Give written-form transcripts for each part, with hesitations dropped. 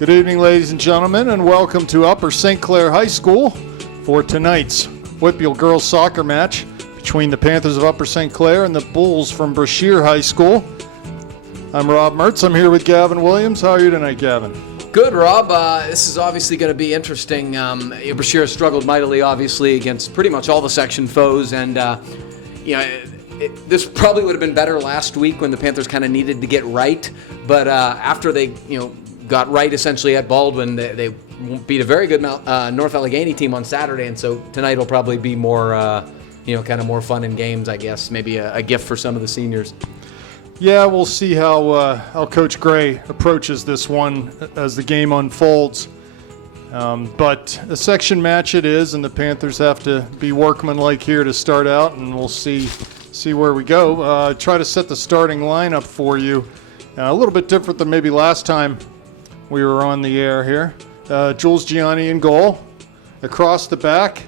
Good evening, ladies and gentlemen, and welcome to Upper St. Clair High School for tonight's Whitfield girls soccer match between the Panthers of Upper St. Clair and the Bulls from Brashear High School. I'm Rob Mertz. I'm here with Gavin Williams. How are you tonight, Gavin? Good, Rob. This is obviously going to be interesting. Brashear struggled mightily, obviously, against pretty much all the section foes, and this probably would have been better last week when the Panthers kind of needed to get right. But after they, got right essentially at Baldwin, they beat a very good North Allegheny team on Saturday, and so tonight will probably be more, kind of more fun and games, I guess. Maybe a gift for some of the seniors. Yeah, we'll see how Coach Gray approaches this one as the game unfolds. But a section match it is, and the Panthers have to be workmanlike here to start out, and we'll see where we go. Try to set the starting lineup for you. A little bit different than maybe last time we were on the air here. Jules Gianni in goal. Across the back,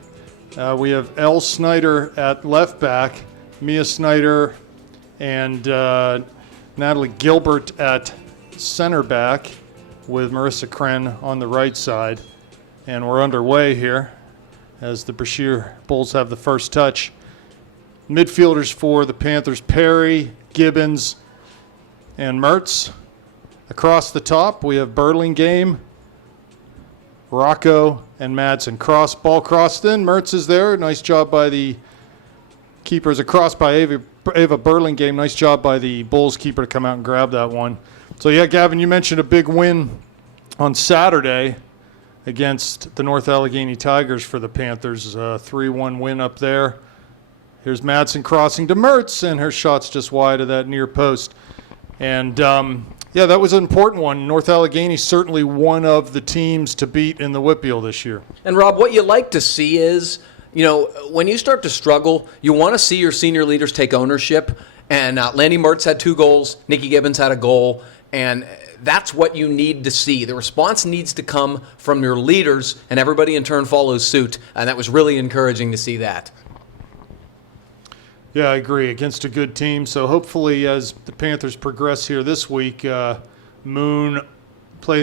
we have Elle Snyder at left back, Mia Snyder and Natalie Gilbert at center back with Marissa Kren on the right side. And we're underway here as the Brashear Bulls have the first touch. Midfielders for the Panthers, Perry, Gibbons, and Mertz. Across the top, we have Burlingame, Rocco, and Madsen. Ball crossed in. Mertz is there. Nice job by the keepers. Across by Ava Burlingame. Nice job by the Bulls keeper to come out and grab that one. So, yeah, Gavin, you mentioned a big win on Saturday against the North Allegheny Tigers for the Panthers. 3-1 win up there. Here's Madsen crossing to Mertz, and her shot's just wide of that near post. And, that was an important one. North Allegheny certainly one of the teams to beat in the Whitfield this year. And, Rob, what you like to see is, when you start to struggle, you want to see your senior leaders take ownership. And Landy Mertz had 2 goals. Nikki Gibbons had a goal. And that's what you need to see. The response needs to come from your leaders, and everybody in turn follows suit. And that was really encouraging to see that. Yeah, I agree. Against a good team. So hopefully as the Panthers progress here this week, playing the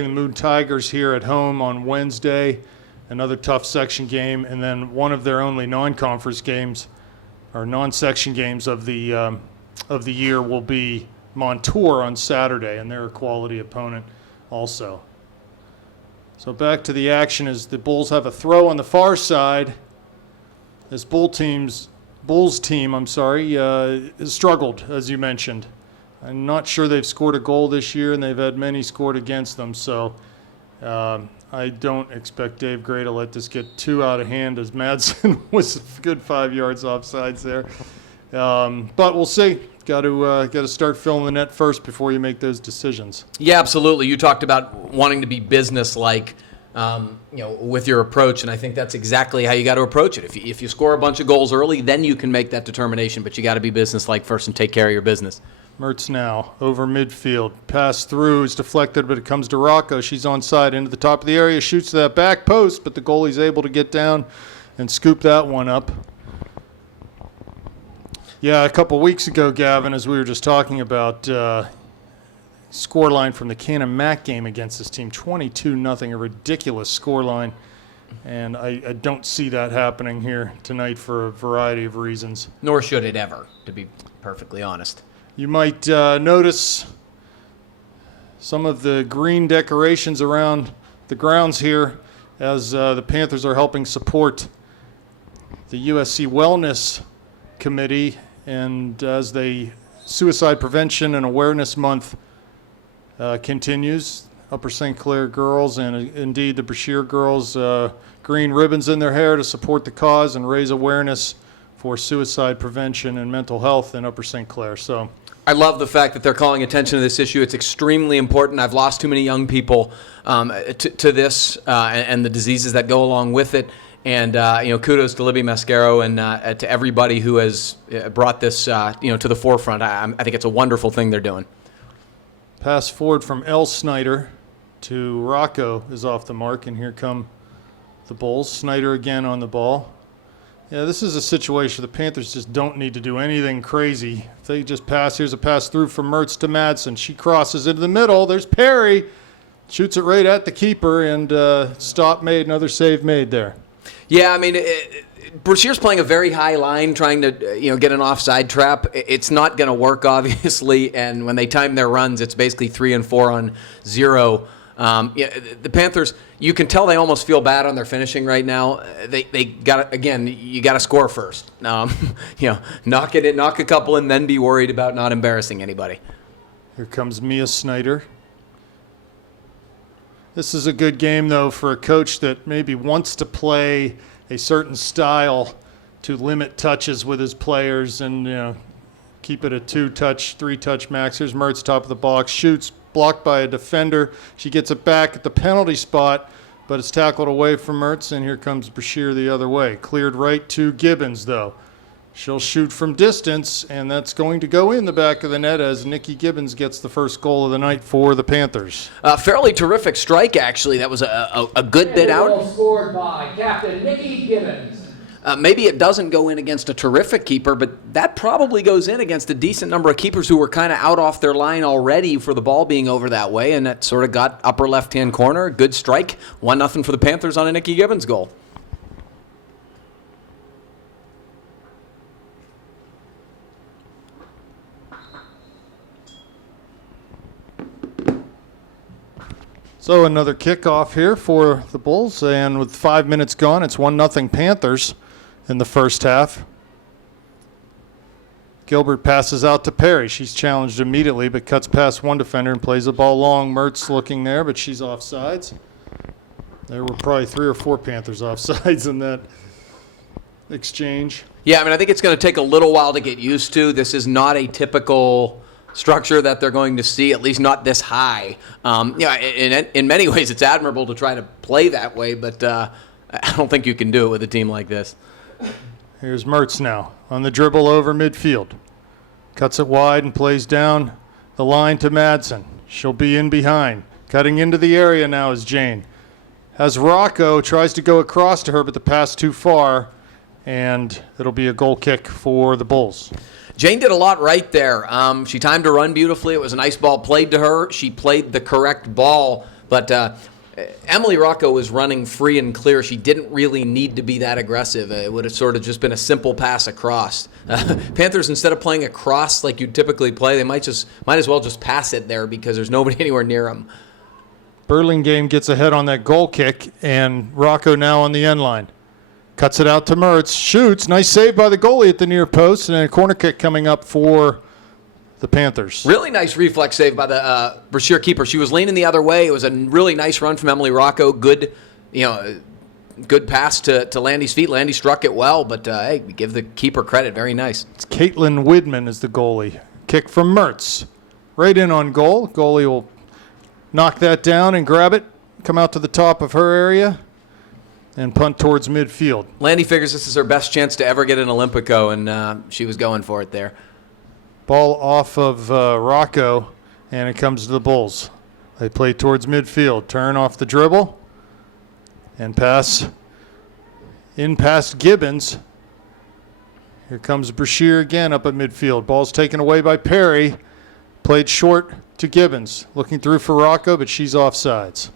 Moon Tigers here at home on Wednesday, another tough section game, and then one of their only non-conference games or non-section games of the year will be Montour on Saturday, and they're a quality opponent also. So back to the action as the Bulls have a throw on the far side. This Bulls team, has struggled, as you mentioned. I'm not sure they've scored a goal this year, and they've had many scored against them. So I don't expect Dave Gray to let this get too out of hand, as Madsen was a good 5 yards offsides there. But we'll see. Got to start filling the net first before you make those decisions. Yeah, absolutely. You talked about wanting to be businesslike. With your approach, and I think that's exactly how you got to approach it. If you score a bunch of goals early, then you can make that determination, but you got to be businesslike first and take care of your business. Mertz now over midfield. Pass through is deflected, but it comes to Rocco. She's onside into the top of the area, shoots to that back post, but the goalie's able to get down and scoop that one up. Yeah, a couple weeks ago, Gavin, as we were just talking about, scoreline from the Cannon Mac game against this team, 22-0, a ridiculous scoreline. And I don't see that happening here tonight for a variety of reasons. Nor should it ever, to be perfectly honest. You might notice some of the green decorations around the grounds here as the Panthers are helping support the USC Wellness Committee, and as the Suicide Prevention and Awareness Month continues. Upper St. Clair girls and indeed the Brashear girls, green ribbons in their hair to support the cause and raise awareness for suicide prevention and mental health in Upper St. Clair. So I love the fact that they're calling attention to this issue. It's extremely important. I've lost too many young people to this and the diseases that go along with it. And, kudos to Libby Mascaro and to everybody who has brought this, to the forefront. I think it's a wonderful thing they're doing. Pass forward from Elle Snyder to Rocco is off the mark, and here come the Bulls. Snyder again on the ball. Yeah, this is a situation the Panthers just don't need to do anything crazy. If they just pass, here's a pass through from Mertz to Madsen. She crosses into the middle. There's Perry. Shoots it right at the keeper, and stop made, another save made there. Yeah, I mean, Brashear's playing a very high line, trying to get an offside trap. It's not going to work, obviously. And when they time their runs, it's basically 3 and 4 on 0. The Panthers, you can tell they almost feel bad on their finishing right now. They got, again, you got to score first. Knock a couple, and then be worried about not embarrassing anybody. Here comes Mia Snyder. This is a good game, though, for a coach that maybe wants to play a certain style to limit touches with his players and keep it a 2-touch, 3-touch max. Here's Mertz, top of the box, shoots, blocked by a defender. She gets it back at the penalty spot, but it's tackled away from Mertz, and here comes Brashear the other way. Cleared right to Gibbons, though. She'll shoot from distance, and that's going to go in the back of the net as Nikki Gibbons gets the first goal of the night for the Panthers. Fairly terrific strike, actually. That was a good bit out. Goal scored by Captain Nikki Gibbons. Maybe it doesn't go in against a terrific keeper, but that probably goes in against a decent number of keepers who were kind of out off their line already for the ball being over that way, and that sort of got upper left-hand corner. Good strike. 1-0 for the Panthers on a Nikki Gibbons goal. So another kickoff here for the Bulls, and with 5 minutes gone, it's 1-0 Panthers in the first half. Gilbert passes out to Perry. She's challenged immediately, but cuts past one defender and plays the ball long. Mertz looking there, but she's offsides. There were probably 3 or 4 Panthers offsides in that exchange. Yeah, I mean, I think it's going to take a little while to get used to. This is not a typical structure that they're going to see, at least not this high. In many ways, it's admirable to try to play that way, but I don't think you can do it with a team like this. Here's Mertz now on the dribble over midfield. Cuts it wide and plays down the line to Madsen. She'll be in behind. Cutting into the area now is Jane. Has Rocco, tries to go across to her, but the pass too far, and it'll be a goal kick for the Bulls. Jane did a lot right there. She timed her run beautifully. It was a nice ball played to her. She played the correct ball, but Emily Rocco was running free and clear. She didn't really need to be that aggressive. It would have sort of just been a simple pass across. Panthers, instead of playing across like you'd typically play, they might as well just pass it there because there's nobody anywhere near them. Burlingame gets ahead on that goal kick, and Rocco now on the end line. Cuts it out to Mertz, shoots, nice save by the goalie at the near post, and a corner kick coming up for the Panthers. Really nice reflex save by the Brashear keeper. She was leaning the other way. It was a really nice run from Emily Rocco. Good pass to Landy's feet. Landy struck it well, but hey, give the keeper credit. Very nice. It's Caitlin Widman is the goalie. Kick from Mertz. Right in on goal. Goalie will knock that down and grab it, come out to the top of her area, and punt towards midfield. Landy figures this is her best chance to ever get an Olympico, and she was going for it there. Ball off of Rocco, and it comes to the Bulls. They play towards midfield. Turn off the dribble, and pass in past Gibbons. Here comes Brashear again up at midfield. Ball's taken away by Perry. Played short to Gibbons. Looking through for Rocco, but she's offsides.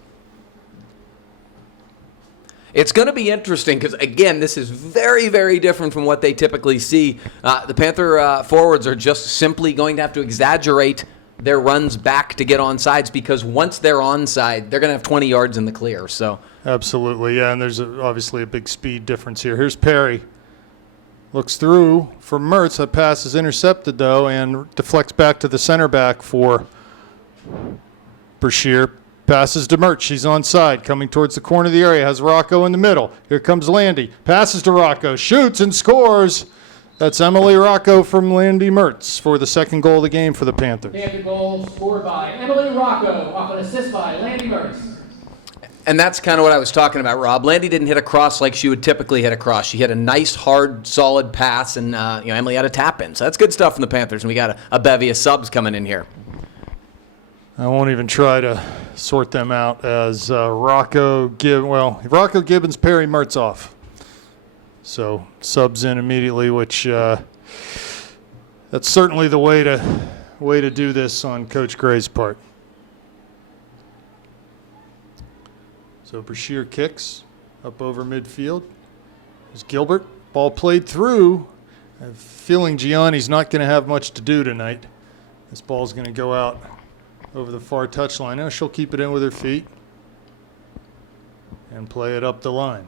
It's going to be interesting because, again, this is very, very different from what they typically see. The Panther forwards are just simply going to have to exaggerate their runs back to get onsides because once they're onside, they're going to have 20 yards in the clear. So Absolutely, yeah, and there's obviously a big speed difference here. Here's Perry. Looks through for Mertz. That pass is intercepted, though, and deflects back to the center back for Brashear. Passes to Mertz. She's onside. Coming towards the corner of the area. Has Rocco in the middle. Here comes Landy. Passes to Rocco. Shoots and scores. That's Emily Rocco from Landy Mertz for the second goal of the game for the Panthers. Panther goal scored by Emily Rocco off an assist by Landy Mertz. And that's kind of what I was talking about, Rob. Landy didn't hit a cross like she would typically hit a cross. She hit a nice, hard, solid pass, and Emily had a tap in. So that's good stuff from the Panthers, and we got a bevy of subs coming in here. I won't even try to sort them out as Rocco Gibbons, Perry, Mertz off. So subs in immediately, which that's certainly the way to do this on Coach Gray's part. So Brashear kicks up over midfield. There's Gilbert. Ball played through. I have a feeling Gianni's not going to have much to do tonight. This ball's going to go out over the far touchline. Now she'll keep it in with her feet and play it up the line.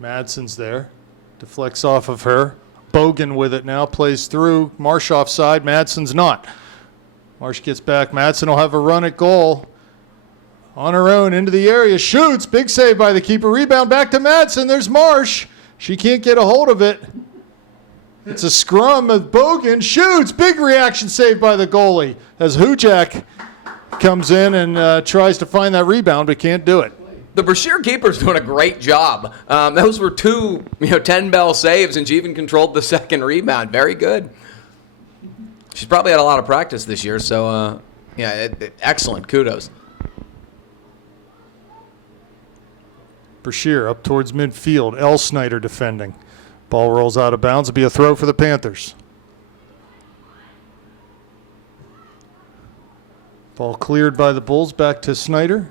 Madsen's there. Deflects off of her. Bogan with it now. Plays through. Marsh offside. Madsen's not. Marsh gets back. Madsen will have a run at goal. On her own, into the area. Shoots. Big save by the keeper. Rebound back to Madsen. There's Marsh. She can't get a hold of it. It's a scrum of Bogan. Shoots. Big reaction save by the goalie as Hujak comes in and tries to find that rebound but can't do it. The Brashear keeper's doing a great job. Those were two 10-bell saves, and she even controlled the second rebound. Very good. She's probably had a lot of practice this year, so excellent. Kudos. Brashear up towards midfield. L. Snyder defending. Ball rolls out of bounds. It'll be a throw for the Panthers. Ball cleared by the Bulls. Back to Snyder.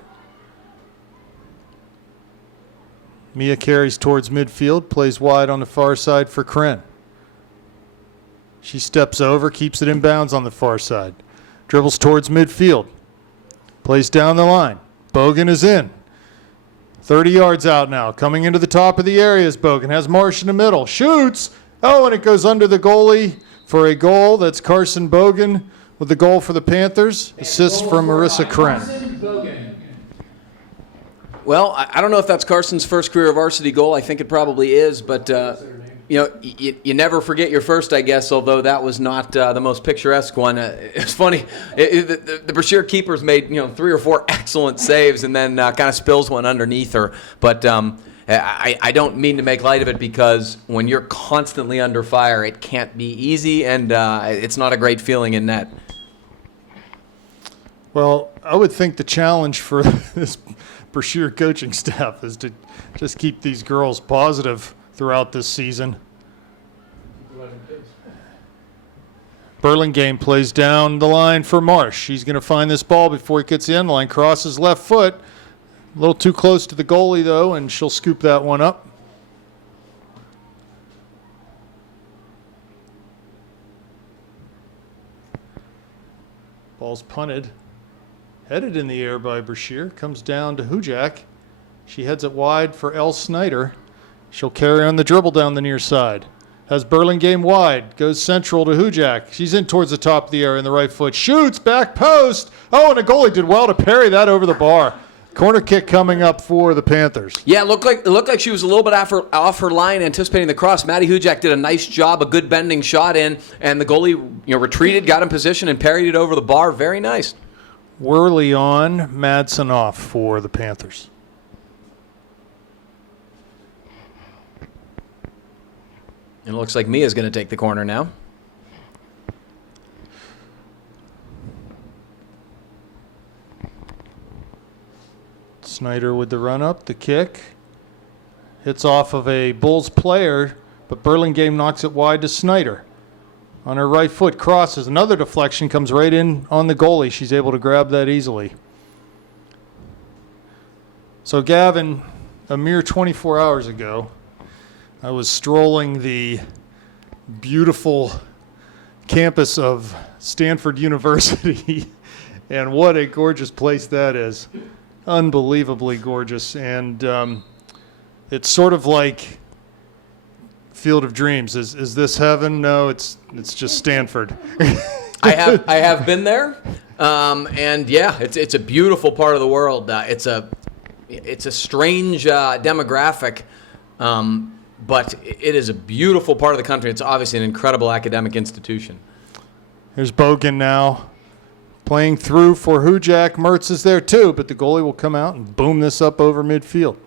Mia carries towards midfield. Plays wide on the far side for Kren. She steps over. Keeps it in bounds on the far side. Dribbles towards midfield. Plays down the line. Bogan is in. 30 yards out now. Coming into the top of the area is Bogan. Has Marsh in the middle. Shoots. Oh, and it goes under the goalie for a goal. That's Carson Bogan with the goal for the Panthers. Assist from Marissa Kren. Well, I don't know if that's Carson's first career varsity goal. I think it probably is, but you never forget your first, I guess, although that was not the most picturesque one. It's funny. The Brashear keeper's made 3 or 4 excellent saves and then kind of spills one underneath her. But I don't mean to make light of it because when you're constantly under fire, it can't be easy, and it's not a great feeling in net. Well, I would think the challenge for this Brashear coaching staff is to just keep these girls positive throughout this season. Burlingame plays down the line for Marsh. He's going to find this ball before he gets the end line. Crosses left foot. A little too close to the goalie, though, and she'll scoop that one up. Ball's punted. Headed in the air by Brashear. Comes down to Hujak. She heads it wide for L. Snyder. She'll carry on the dribble down the near side. Has Burlingame wide. Goes central to Hujak. She's in towards the top of the area in the right foot. Shoots. Back post. Oh, and the goalie did well to parry that over the bar. Corner kick coming up for the Panthers. Yeah, it looked like she was a little bit off her line, anticipating the cross. Maddie Hujak did a nice job, a good bending shot in, and the goalie retreated, got in position, and parried it over the bar. Very nice. Worley on, Madsen off for the Panthers. And it looks like Mia's going to take the corner now. Snyder with the run up, the kick. Hits off of a Bulls player, but Burlingame knocks it wide to Snyder. On her right foot, crosses. Another deflection comes right in on the goalie. She's able to grab that easily. So, Gavin, a mere 24 hours ago, I was strolling the beautiful campus of Stanford University, and what a gorgeous place that is. Unbelievably gorgeous. And it's sort of like Field of Dreams. Is this heaven? No, it's just Stanford. I have been there, and yeah, it's a beautiful part of the world. It's a strange demographic, but it is a beautiful part of the country. It's obviously an incredible academic institution. Here's Bogan now playing through for Hujak. Mertz is there too, but the goalie will come out and boom this up over midfield.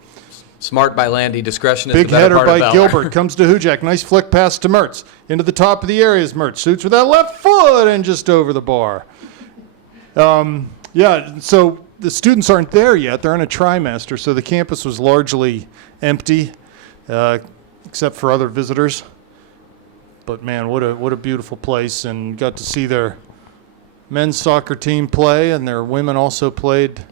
Smart by Landy. Discretion is Big the better header part by of valor. Gilbert. Comes to Hujak. Nice flick pass to Mertz. Into the top of the area is Mertz. Shoots with that left foot and just over the bar. So the students aren't there yet. They're in a trimester, so the campus was largely empty, except for other visitors. But man, what a beautiful place, and got to see their men's soccer team play, and their women also played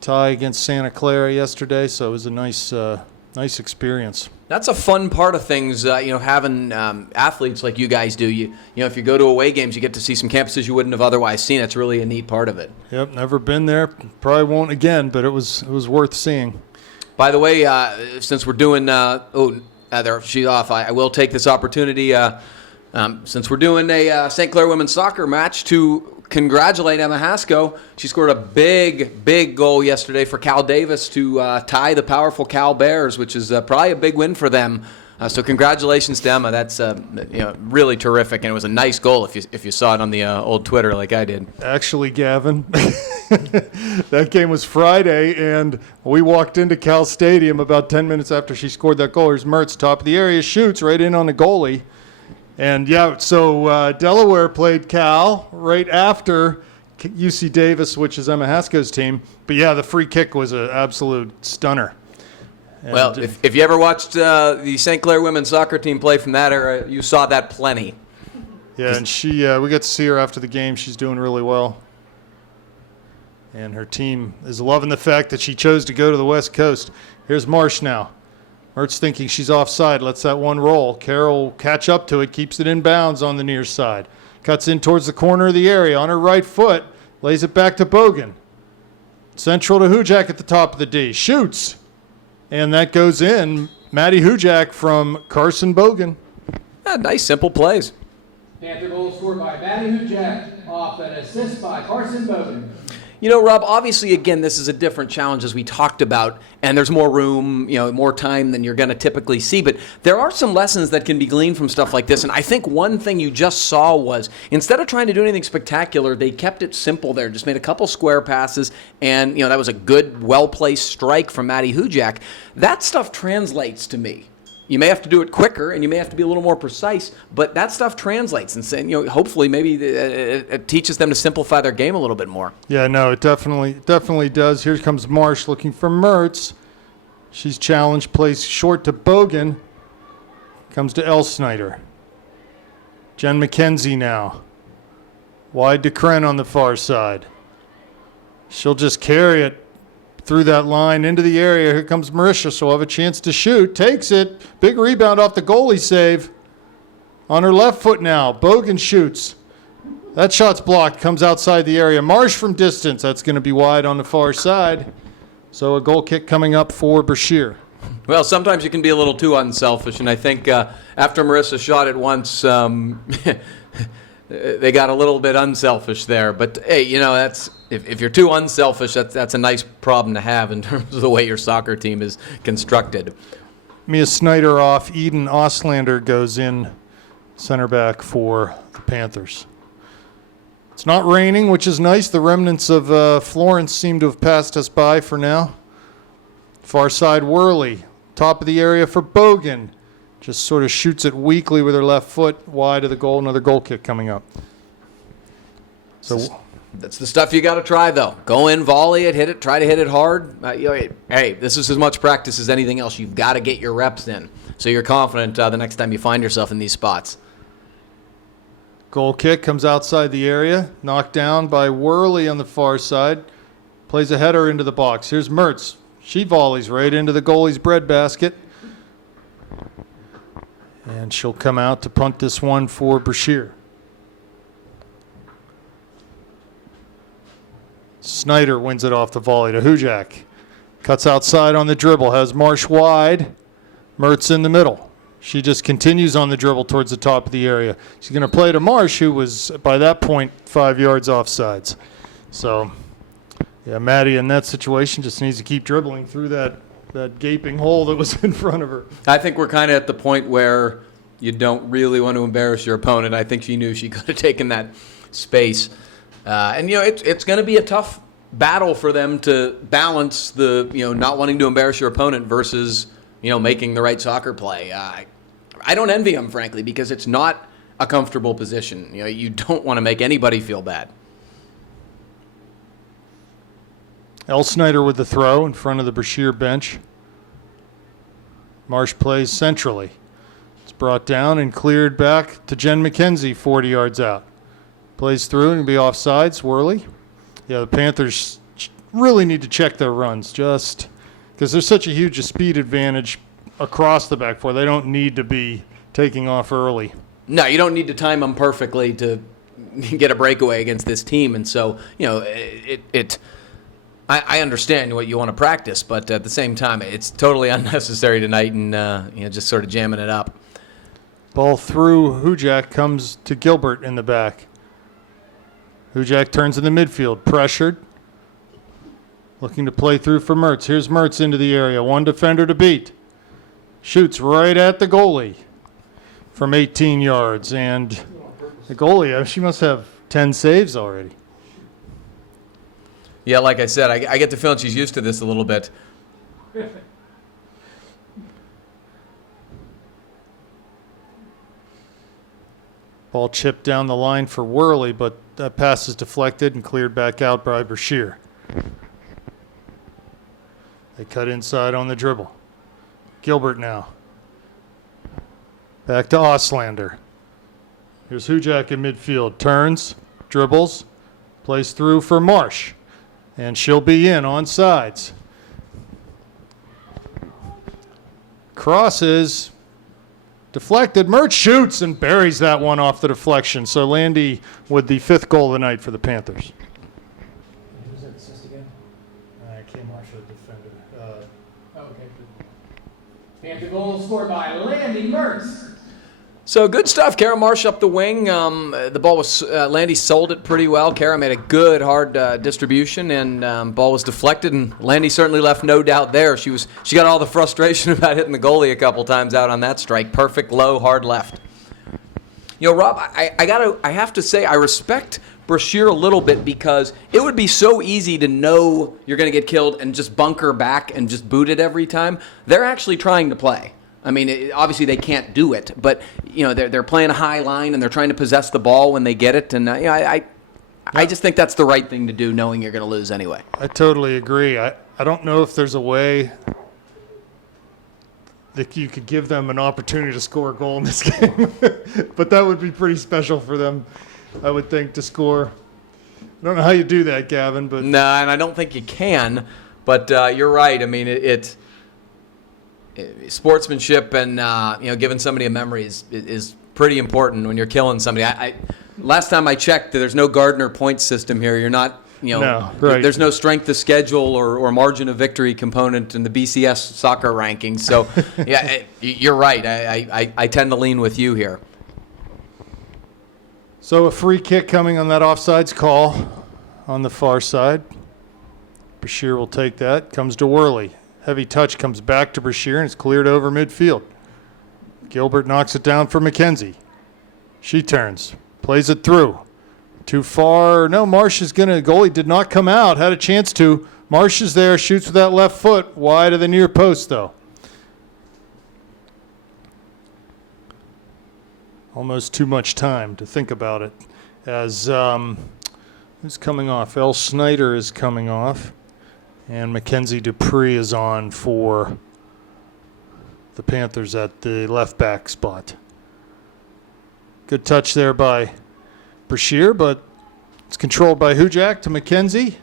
tie against Santa Clara yesterday, so it was a nice experience. That's a fun part of things, having athletes like you guys do. You know, if you go to away games, you get to see some campuses you wouldn't have otherwise seen. It's really a neat part of it. Yep, never been there. Probably won't again, but it was worth seeing. By the way, since we're doing, there she's off. I will take this opportunity, since we're doing a St. Clair women's soccer match, to congratulate Emma Haskell. She scored a big goal yesterday for Cal Davis to tie the powerful Cal Bears, which is probably a big win for them. So congratulations to Emma. That's really terrific, and it was a nice goal if you saw it on the old Twitter like I did. Actually, Gavin, that game was Friday, and we walked into Cal Stadium about 10 minutes after she scored that goal. Here's Mertz, top of the area, shoots right in on the goalie. And, so Delaware played Cal right after UC Davis, which is Emma Haskell's team. But, the free kick was an absolute stunner. And well, if you ever watched the St. Clair women's soccer team play from that era, you saw that plenty. Yeah, and she we got to see her after the game. She's doing really well. And her team is loving the fact that she chose to go to the West Coast. Here's Marsh now. Mertz thinking she's offside, lets that one roll. Carroll catch up to it, keeps it in bounds on the near side. Cuts in towards the corner of the area on her right foot, lays it back to Bogan. Central to Hujak at the top of the D. Shoots. And that goes in. Maddie Hujak from Carson Bogan. Nice, simple plays. Panther goal scored by Maddie Hujak off an assist by Carson Bogan. You know, Rob, obviously, again, this is a different challenge as we talked about, and there's more room, more time than you're going to typically see. But there are some lessons that can be gleaned from stuff like this. And I think one thing you just saw was instead of trying to do anything spectacular, they kept it simple there, just made a couple square passes. And, that was a good, well-placed strike from Maddie Hujak. That stuff translates to me. You may have to do it quicker, and you may have to be a little more precise, but that stuff translates, and hopefully maybe it teaches them to simplify their game a little bit more. Yeah, no, it definitely does. Here comes Marsh looking for Mertz. She's challenged, plays short to Bogan. Comes to Elsnyder. Jen McKenzie now. Wide to Kren on the far side. She'll just carry it through that line into the area. Here comes Marisha, so we'll have a chance to shoot. Takes it. Big rebound off the goalie save. On her left foot now. Bogan shoots. That shot's blocked. Comes outside the area. Marsh from distance. That's going to be wide on the far side. So a goal kick coming up for Brashear. Well, sometimes you can be a little too unselfish, and I think after Marissa shot it once, they got a little bit unselfish there. But, hey, that's if you're too unselfish, that's a nice problem to have in terms of the way your soccer team is constructed. Mia Snyder off. Eden Oslander goes in center back for the Panthers. It's not raining, which is nice. The remnants of Florence seem to have passed us by for now. Far side Worley. Top of the area for Bogan. Just sort of shoots it weakly with her left foot wide of the goal. Another goal kick coming up. So that's the stuff you got to try, though. Go in, volley it, hit it, try to hit it hard. Hey, this is as much practice as anything else. You've got to get your reps in so you're confident the next time you find yourself in these spots. Goal kick comes outside the area. Knocked down by Worley on the far side. Plays a header into the box. Here's Mertz. She volleys right into the goalie's breadbasket. And she'll come out to punt this one for Brashear. Snyder wins it off the volley to Hujak. Cuts outside on the dribble. Has Marsh wide. Mertz in the middle. She just continues on the dribble towards the top of the area. She's going to play to Marsh, who was, by that point, 5 yards offsides. So, Maddie in that situation just needs to keep dribbling through that gaping hole that was in front of her. I think we're kind of at the point where you don't really want to embarrass your opponent. I think she knew she could have taken that space. And it's going to be a tough battle for them to balance the, not wanting to embarrass your opponent versus, making the right soccer play. I don't envy them, frankly, because it's not a comfortable position. You don't want to make anybody feel bad. Elsnyder with the throw in front of the Brashear bench. Marsh plays centrally. It's brought down and cleared back to Jen McKenzie, 40 yards out. Plays through and be offsides. Worley. The Panthers really need to check their runs just because there's such a huge speed advantage across the back four. They don't need to be taking off early. No, you don't need to time them perfectly to get a breakaway against this team. And so, I understand what you want to practice, but at the same time, it's totally unnecessary tonight and, just sort of jamming it up. Ball through Hujak comes to Gilbert in the back. Hujak turns in the midfield, pressured. Looking to play through for Mertz. Here's Mertz into the area. One defender to beat. Shoots right at the goalie from 18 yards. And the goalie, she must have 10 saves already. Yeah, like I said, I get the feeling she's used to this a little bit. Ball chipped down the line for Worley, but that pass is deflected and cleared back out by Brashear. They cut inside on the dribble. Gilbert now. Back to Auslander. Here's Hujak in midfield. Turns, dribbles, plays through for Marsh. And she'll be in on sides. Crosses. Deflected. Mertz shoots and buries that one off the deflection. So Landy with the 5th goal of the night for the Panthers. Who's that assist again? I came off the defender. Okay. Panther goal scored by Landy Mertz. So good stuff. Kara Marsh up the wing. The ball was Landy sold it pretty well. Kara made a good hard distribution, and ball was deflected. And Landy certainly left no doubt there. She got all the frustration about hitting the goalie a couple times out on that strike. Perfect low hard left. Rob, I have to say I respect Brashear a little bit because it would be so easy to know you're going to get killed and just bunker back and just boot it every time. They're actually trying to play. I mean, obviously they can't do it, but they're playing a high line and they're trying to possess the ball when they get it. And I just think that's the right thing to do, knowing you're going to lose anyway. I totally agree. I don't know if there's a way that you could give them an opportunity to score a goal in this game, but that would be pretty special for them, I would think, to score. I don't know how you do that, Gavin, but no, and I don't think you can. But you're right. I mean, sportsmanship and giving somebody a memory is pretty important when you're killing somebody. Last time I checked, there's no Gardner point system here. You're not, No, right. There's no strength of schedule or margin of victory component in the BCS soccer rankings. So, yeah, you're right. I tend to lean with you here. So a free kick coming on that offsides call on the far side. Brashear will take that. Comes to Worley. Heavy touch comes back to Brashear and it's cleared over midfield. Gilbert knocks it down for McKenzie. She turns. Plays it through. Too far. No, Marsh is going to. Goalie did not come out. Had a chance to. Marsh is there. Shoots with that left foot. Wide of the near post, though. Almost too much time to think about it. As who's coming off? El Snyder is coming off. And Mackenzie Dupree is on for the Panthers at the left back spot. Good touch there by Brashear, but it's controlled by Hujak to McKenzie.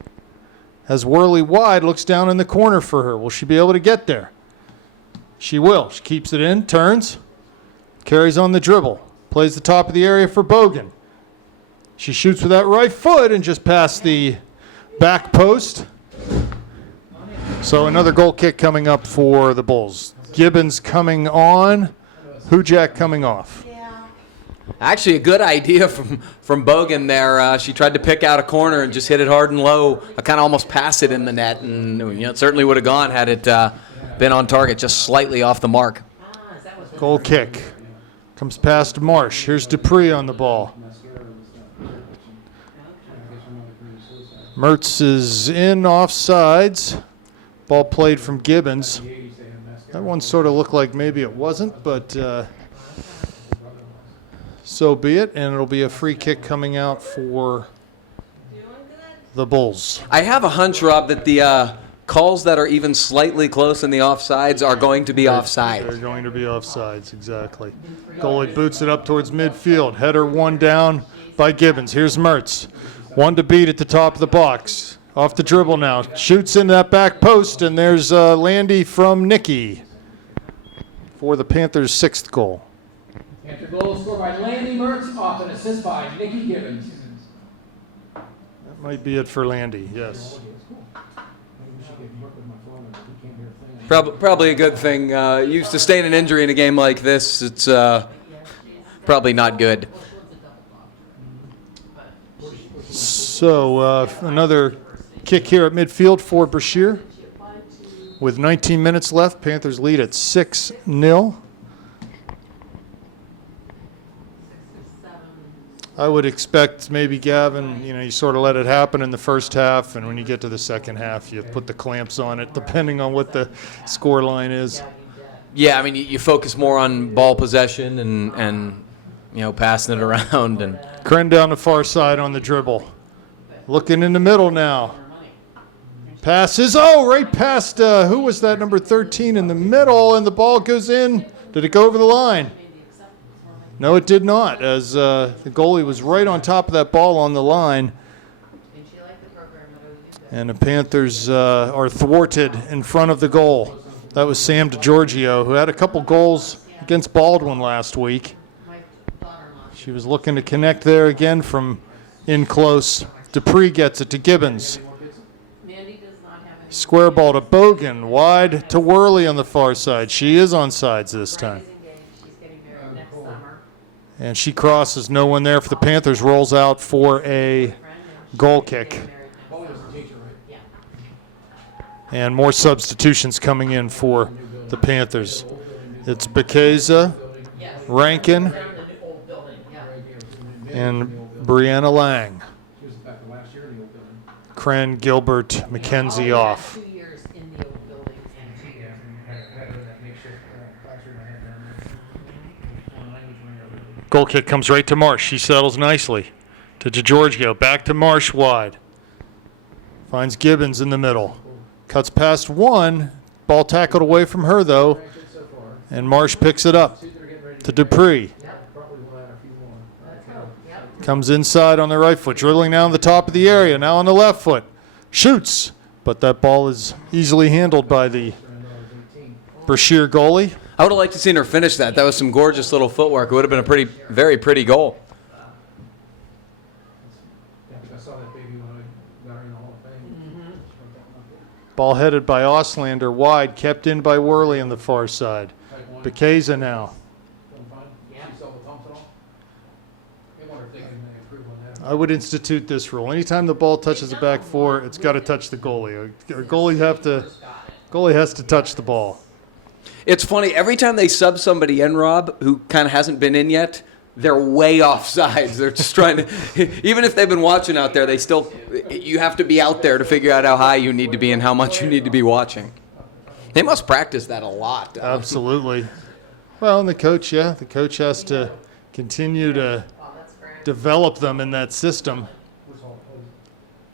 Has Worley wide, looks down in the corner for her. Will she be able to get there? She will. She keeps it in, turns, carries on the dribble, plays the top of the area for Bogan. She shoots with that right foot and just past the back post. So another goal kick coming up for the Bulls. Gibbons coming on, Hujak coming off. Actually, a good idea from Bogan there. She tried to pick out a corner and just hit it hard and low. I kind of almost pass it in the net, and it certainly would have gone had it been on target, just slightly off the mark. Goal kick comes past Marsh. Here's Dupree on the ball. Mertz is in offsides. Ball played from Gibbons. That one sort of looked like maybe it wasn't, but so be it. And it'll be a free kick coming out for the Bulls. I have a hunch, Rob, that the calls that are even slightly close in the offsides are going to be offside. They're going to be offsides, exactly. Goalie boots it up towards midfield. Header one down by Gibbons. Here's Mertz. One to beat at the top of the box. Off the dribble now. Shoots in that back post, and there's Landy from Nicky for the Panthers' 6th goal. Panther goal scored by Landy Mertz off an assist by Nicky Gibbons. That might be it for Landy, yes. Probably a good thing. You sustain an injury in a game like this, it's probably not good. So another kick here at midfield for Brashear. With 19 minutes left, Panthers lead at 6-0. I would expect maybe, Gavin, you sort of let it happen in the first half, and when you get to the second half, you put the clamps on it, depending on what the score line is. Yeah, I mean, you focus more on ball possession and passing it around. And Kren down the far side on the dribble. Looking in the middle now. Passes, right past, who was that, number 13 in the middle, and the ball goes in. Did it go over the line? No, it did not, as the goalie was right on top of that ball on the line. And the Panthers are thwarted in front of the goal. That was Sam DiGiorgio, who had a couple goals against Baldwin last week. She was looking to connect there again from in close. Dupree gets it to Gibbons. Square ball to Bogan, wide to Worley on the far side. She is on sides this time. And she crosses, no one there for the Panthers, rolls out for a goal kick. And more substitutions coming in for the Panthers. It's Bekeza, Rankin, and Brianna Lang. Kren, Gilbert, McKenzie off. Goal kick comes right to Marsh. She settles nicely to DiGiorgio. Back to Marsh wide. Finds Gibbons in the middle. Cuts past one. Ball tackled away from her, though. And Marsh picks it up to Dupree. Comes inside on the right foot. Dribbling down the top of the area. Now on the left foot. Shoots. But that ball is easily handled by the Brashear goalie. I would have liked to seen her finish that. That was some gorgeous little footwork. It would have been a very pretty goal. Ball headed by Auslander wide, kept in by Worley on the far side. Bekeza now. I would institute this rule. Anytime the ball touches the back four, it's got to touch the goalie. Goalie has to touch the ball. It's funny, every time they sub somebody in, Rob, who kind of hasn't been in yet, they're way off sides. They're just trying to, even if they've been watching out there, you have to be out there to figure out how high you need to be and how much you need to be watching. They must practice that a lot. Absolutely. Well, and the coach has to continue to develop them in that system.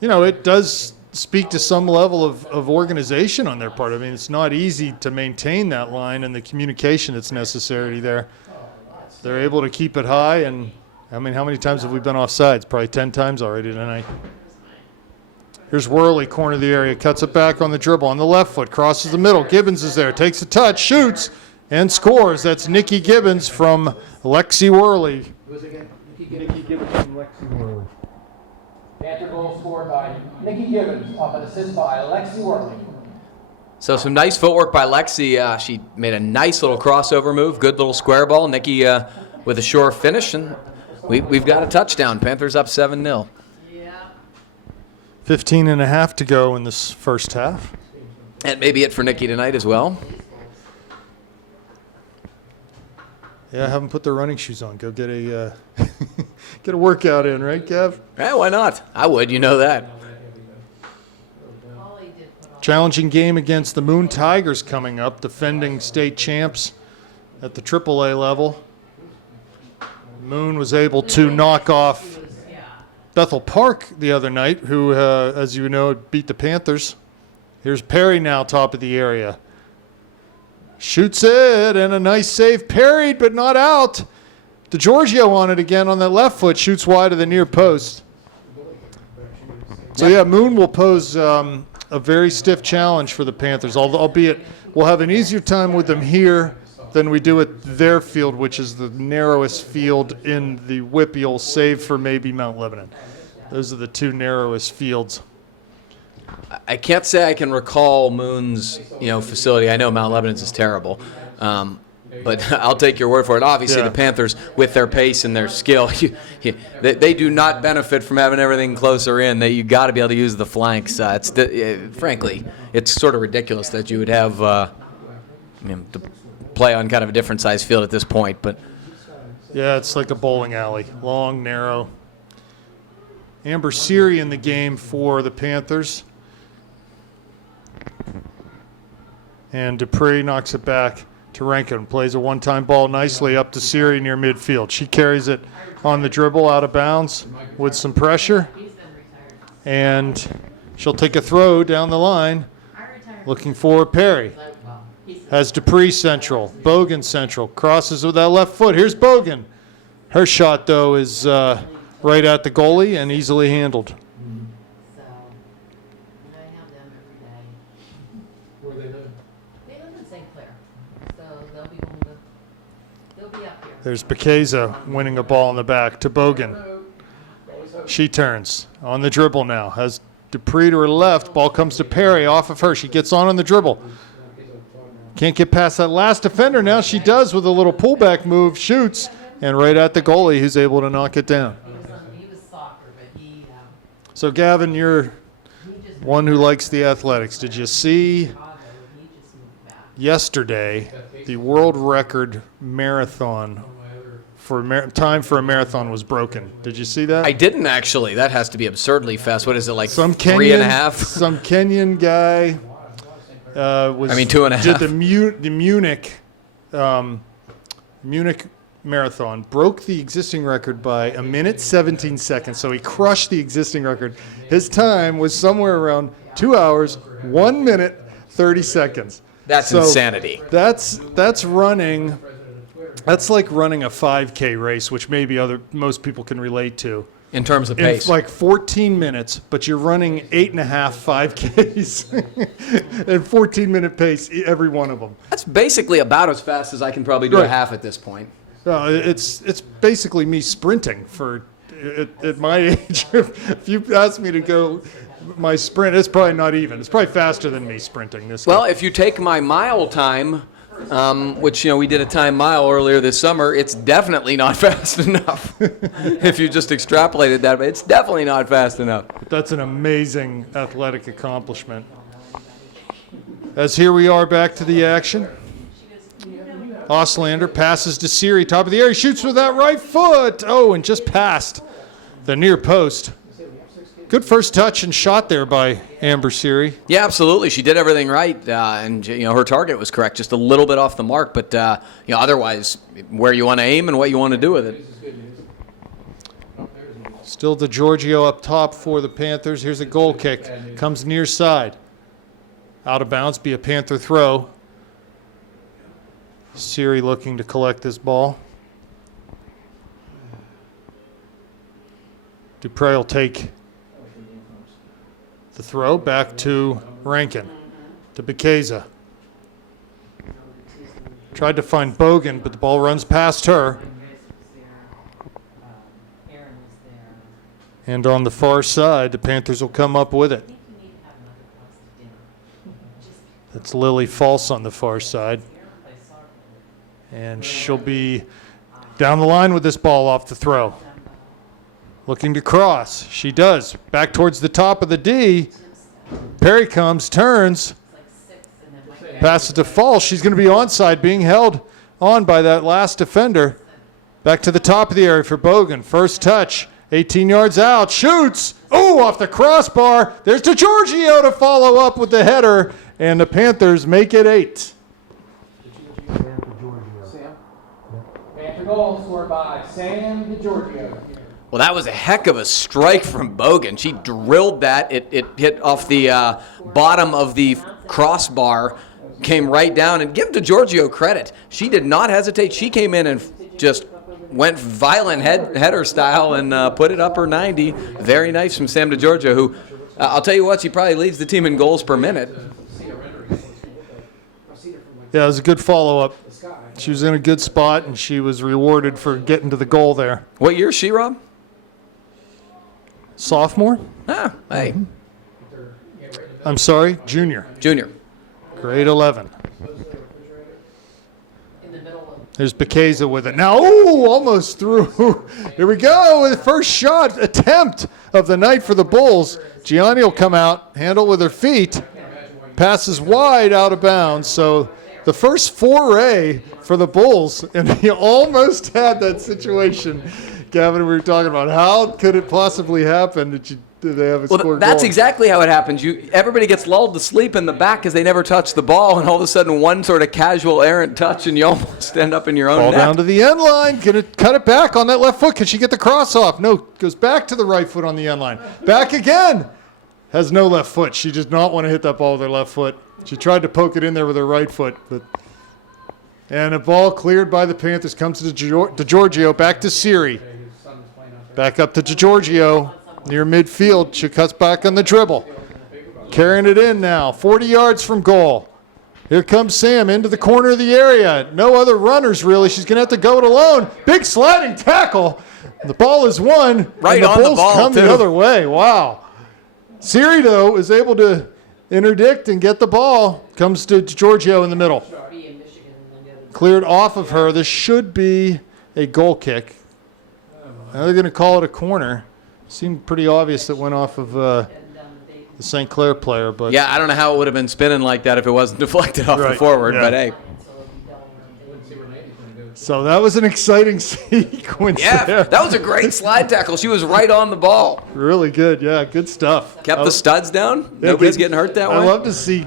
It does speak to some level of organization on their part. I mean, it's not easy to maintain that line and the communication that's necessary there. They're able to keep it high, and I mean, how many times have we been off sides? Probably 10 times already tonight. Here's Worley, corner of the area, cuts it back on the dribble, on the left foot, crosses the middle. Gibbons is there, takes a touch, shoots, and scores. That's Nicky Gibbons from Lexi Worley. Nicky Gibbons from Lexi Worley. Panther goal scored by Nicky Gibbons off an assist by Lexi Worley. So some nice footwork by Lexi. She made a nice little crossover move, good little square ball. Nicky with a sure finish, and we've got a touchdown. Panthers up 7-0. 15 and a half to go in this first half. And maybe it for Nicky tonight as well. Yeah, have them put their running shoes on. Go get a get a workout in, right, Kev? Yeah, why not? I would, you know that. Challenging game against the Moon Tigers coming up, defending state champs at the AAA level. Moon was able to knock off Bethel Park the other night, who, as you know, beat the Panthers. Here's Perry now, top of the area. Shoots it, and a nice save. Parried, but not out. DiGiorgio on it again on that left foot. Shoots wide of the near post. So, yeah, Moon will pose a very stiff challenge for the Panthers, albeit we'll have an easier time with them here than we do at their field, which is the narrowest field in the WPIAL, save for maybe Mount Lebanon. Those are the two narrowest fields. I can't say I can recall Moon's, facility. I know Mount Lebanon's is terrible, but I'll take your word for it. Obviously, Yeah. the Panthers, with their pace and their skill, they do not benefit from having everything closer in. You got to be able to use the flanks. Frankly, it's sort of ridiculous that you would have to play on kind of a different size field at this point. But Yeah, it's like a bowling alley, long, narrow. Amber Siri in the game for the Panthers. And Dupree knocks it back to Rankin. Plays a one-time ball nicely up to Siri near midfield. She carries it on the dribble out of bounds with some pressure. And she'll take a throw down the line, looking for Perry. Has Dupree central, Bogan central, crosses with that left foot. Here's Bogan. Her shot, though, is right at the goalie and easily handled. So, I have them every day. Where they live. They live in St. Clair, so they'll be up here. There's Bekeza winning a ball in the back to Bogan. She turns on the dribble now. Has Dupree to her left. Ball comes to Perry off of her. She gets on the dribble. Can't get past that last defender. Now she does with a little pullback move. Shoots. And right at the goalie, who's able to knock it down. He was soccer, but he So, Gavin, you're just one who likes the athletics. Did you see Chicago, he just moved back. yesterday the world record marathon for time for a marathon was broken? Did you see that? I didn't actually. That has to be absurdly fast. What is it, like Some 3.5? Some Kenyan guy was. 2.5. Did the Munich marathon, broke the existing record by 1:17. So he crushed the existing record. His time was somewhere around 2 hours, 1 minute, 30 seconds. That's insanity. That's running. That's like running a 5K race, which maybe most people can relate to. In terms of In pace. like 14 minutes, but you're running 8.5 5Ks in 14-minute pace, every one of them. That's basically about as fast as I can probably do a Right. half at this point. It's basically me sprinting at my age. If you ask me to go my sprint, it's probably not even. It's probably faster than me sprinting this. Well, if you take my mile time, which we did a time mile earlier this summer, it's definitely not fast enough. If you just extrapolated that, but it's definitely not fast enough. That's an amazing athletic accomplishment. As here we are back to the action. Oslander passes to Siri, top of the area, shoots with that right foot. Oh, and just past the near post. Good first touch and shot there by Amber Siri. Yeah, absolutely. She did everything right, and her target was correct, just a little bit off the mark. But otherwise, where you want to aim and what you want to do with it. Still DeGiorgio up top for the Panthers. Here's a goal kick. Comes near side. Out of bounds, be a Panther throw. Siri looking to collect this ball. Dupre will take the throw back to Rankin. To Bekeza. Tried to find Bogan, but the ball runs past her. Aaron was there. And on the far side, the Panthers will come up with it. I think you need to have another class to dinner. That's Lily False on the far side. Aaron plays soccer. And she'll be down the line with this ball off the throw. Looking to cross. She does. Back towards the top of the D. Perry comes, turns, Like 6 and then Mike. passes to False. She's going to be onside, being held on by that last defender. Back to the top of the area for Bogan. First touch. 18 yards out. Shoots. Oh, off the crossbar. There's DeGiorgio to follow up with the header. And the Panthers make it 8. Panther goal scored by Sam DeGiorgio. Well, that was a heck of a strike from Bogan. She drilled that. It hit off the bottom of the crossbar, came right down. And give DeGiorgio credit. She did not hesitate. She came in and just went violent header style and put it up her 90. Very nice from Sam DeGiorgio, who I'll tell you what, she probably leads the team in goals per minute. Yeah, it was a good follow-up. She was in a good spot, and she was rewarded for getting to the goal there. What year is she, Rob? Sophomore? Ah, hey, I'm sorry, junior. junior. Grade 11. In the middle of. There's Bekeza with it. Now, ooh, almost through. Here we go. The first shot attempt of the night for the Bulls. Gianni will come out, handle with her feet. Passes wide out of bounds. So the first foray for the Bulls, and he almost had that situation. Gavin, we were talking about how could it possibly happen that did they have a score That's goal? exactly how it happens. Everybody gets lulled to sleep in the back because they never touch the ball, and all of a sudden one sort of casual errant touch, and you almost end up in your own Ball net. down to the end line. Gonna cut it back on that left foot. Can she get the cross off? No, goes back to the right foot on the end line. Back again. Has no left foot. She does not want to hit that ball with her left foot. She tried to poke it in there with her right foot, and a ball cleared by the Panthers comes to DeGiorgio. Back to Siri. Back up to DeGiorgio. Near midfield. She cuts back on the dribble. Carrying it in now. 40 yards from goal. Here comes Sam into the corner of the area. No other runners, really. She's going to have to go it alone. Big sliding tackle. The ball is won. Right and on the Bulls ball, come too. the other way. Wow. Siri, though, is able to interdict and get the ball. Comes to Giorgio in the middle. Be in Michigan and then the other. Cleared off of her. This should be a goal kick. Now they're going to call it a corner. Seemed pretty obvious that went off of the St. Clair player, but Yeah, I don't know how it would have been spinning like that if it wasn't deflected off the Right, forward, yeah. but hey. so that was an exciting sequence Yeah, there. that was a great slide tackle. She was right on the ball. Really good. Yeah, good stuff. Kept the studs down. Yeah, Nobody's good. getting hurt that way. I love to see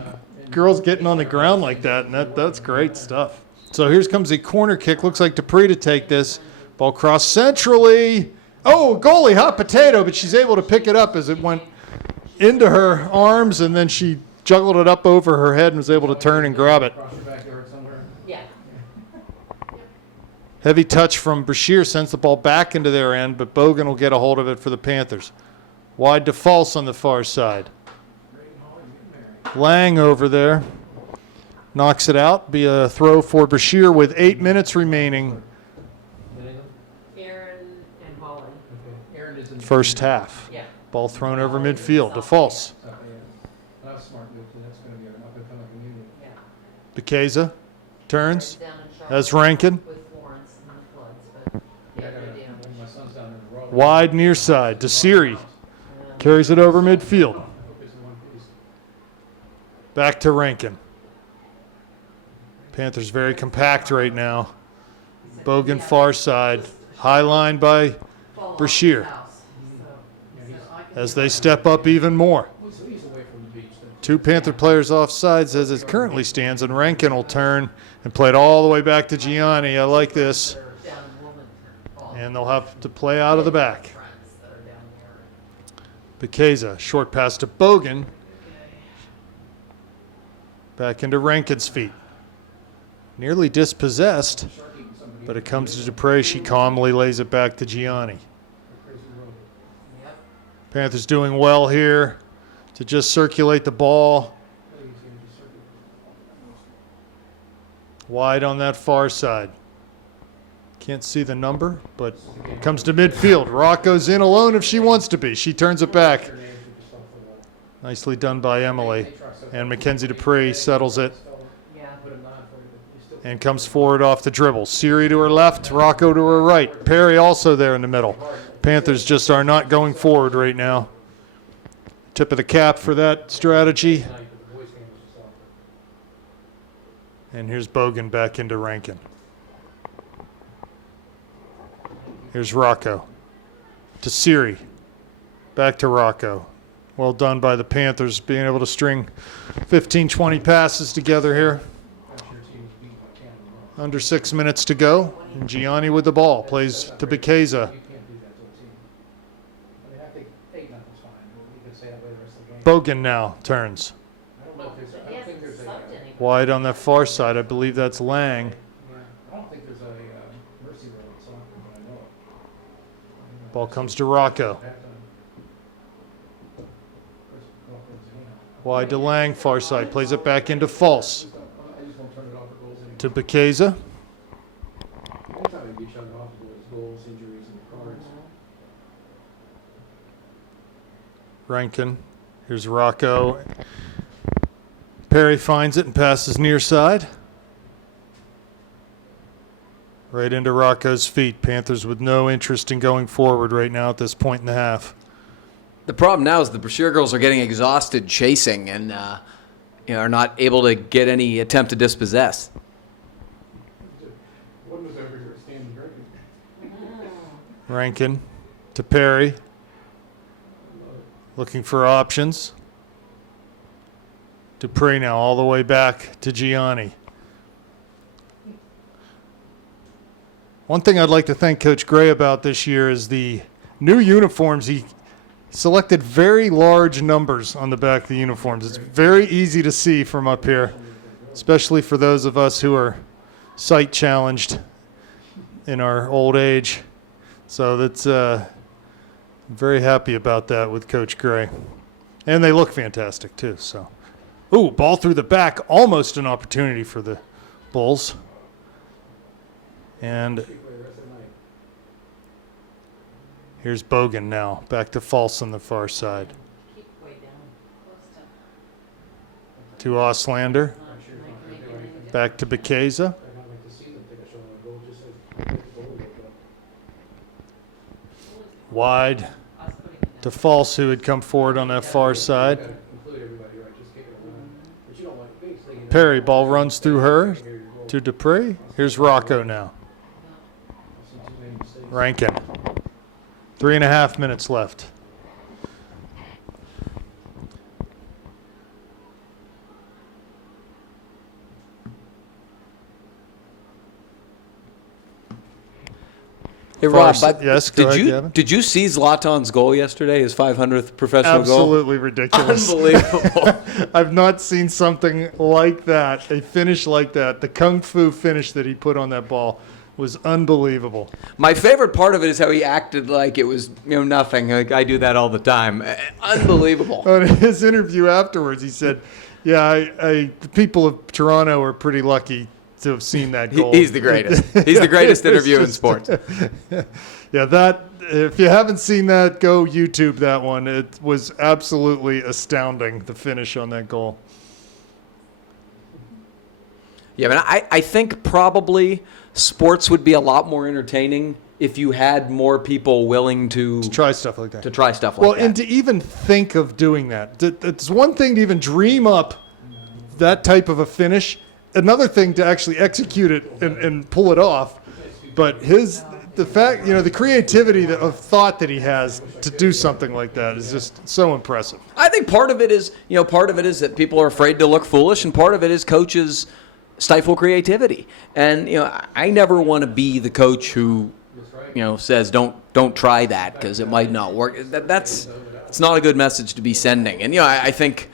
girls getting on the ground like that, and that's great stuff. So here comes a corner kick. Looks like Dupree to take this. Ball crossed centrally. Oh, goalie, hot potato, but she's able to pick it up as it went into her arms, and then she juggled it up over her head and was able to turn and grab it. Yeah. Heavy touch from Brashear sends the ball back into their end, but Bogan will get a hold of it for the Panthers. Wide to False on the far side. Lang over there knocks it out. Be a throw for Brashear with 8 minutes remaining. Aaron and Holly. First half. Yeah. Ball thrown over midfield to False. Yeah. Bekeza turns. Down in Charlotte As Rankin. with Florence and the floods, but yeah, they're down. Wide near side to Siri. Carries it over midfield. Back to Rankin. Panthers very compact right now. Bogan far side. High line by Brashear as they step up even more. Two Panther players off sides as it currently stands, and Rankin will turn and play it all the way back to Gianni. I like this. Down in Wilmington. And they'll have to play out of the back. Friends that are down there. Bekeza, short pass to Bogan. Back into Rankin's feet. Nearly dispossessed, but it comes to Dupre. She calmly lays it back to Gianni. Yep. Panthers doing well here to just circulate the ball. Wide on that far side. Can't see the number, but comes to midfield. Rock goes in alone if she wants to be. She turns it back. Nicely done by Emily. And Mackenzie Dupree settles it Yeah. and comes forward off the dribble. Siri to her left, Rocco to her right. Perry also there in the middle. Panthers just are not going forward right now. Tip of the cap for that strategy. And here's Bogan back into Rankin. Here's Rocco. To Siri. Back to Rocco. Well done by the Panthers being able to string 15, 20 passes together here. Under 6 minutes to go. And Gianni with the ball. Plays to Bekeza. Bogan now turns. He hasn't subbed any. Wide on that far side. I believe that's Lang. Ball comes to Rocco. Wide to Lang, far side. Plays it back into false. To Bekeza. Rankin. Here's Rocco. Perry finds it and passes near side. Right into Rocco's feet. Panthers with no interest in going forward right now at this point in the half. The problem now is the Brashear girls are getting exhausted chasing and are not able to get any attempt to dispossess. Rankin to Perry. Looking for options. Dupree now all the way back to Gianni. One thing I'd like to thank Coach Gray about this year is the new uniforms. He selected very large numbers on the back of the uniforms. It's very easy to see from up here, especially for those of us who are sight challenged in our old age. So that's very happy about that with Coach Gray. And they look fantastic too. So, ooh, ball through the back, almost an opportunity for the Bulls. And here's Bogan now, back to false on the far side. To Oslander, back to Bekeza. Wide to false, who had come forward on that far side. Perry, ball runs through her to Dupree. Here's Rocco now. Rankin. 3.5 minutes left. Hey, Rob, Yes, go ahead, Gavin. did you see Zlatan's goal yesterday, his 500th professional goal? Absolutely ridiculous. Unbelievable. I've not seen something like that, a finish like that. The kung fu finish that he put on that ball was unbelievable. My favorite part of it is how he acted like it was nothing. Like, I do that all the time. Unbelievable. On his interview afterwards, he said, yeah, the people of Toronto are pretty lucky to have seen that goal. He's the greatest. He's the greatest interview in sports. Yeah, that, if you haven't seen that, go YouTube that one. It was absolutely astounding, the finish on that goal. Yeah, I think probably sports would be a lot more entertaining if you had more people willing to Try stuff like that. to try stuff like that. Well, and to even think of doing that. It's one thing to even dream up that type of a finish. Another thing to actually execute it and pull it off. But the creativity of thought that he has to do something like that is just so impressive. I think part of it is that people are afraid to look foolish, and part of it is coaches stifle creativity. And I never want to be the coach who says don't try that because it might not work. It's not a good message to be sending. And I think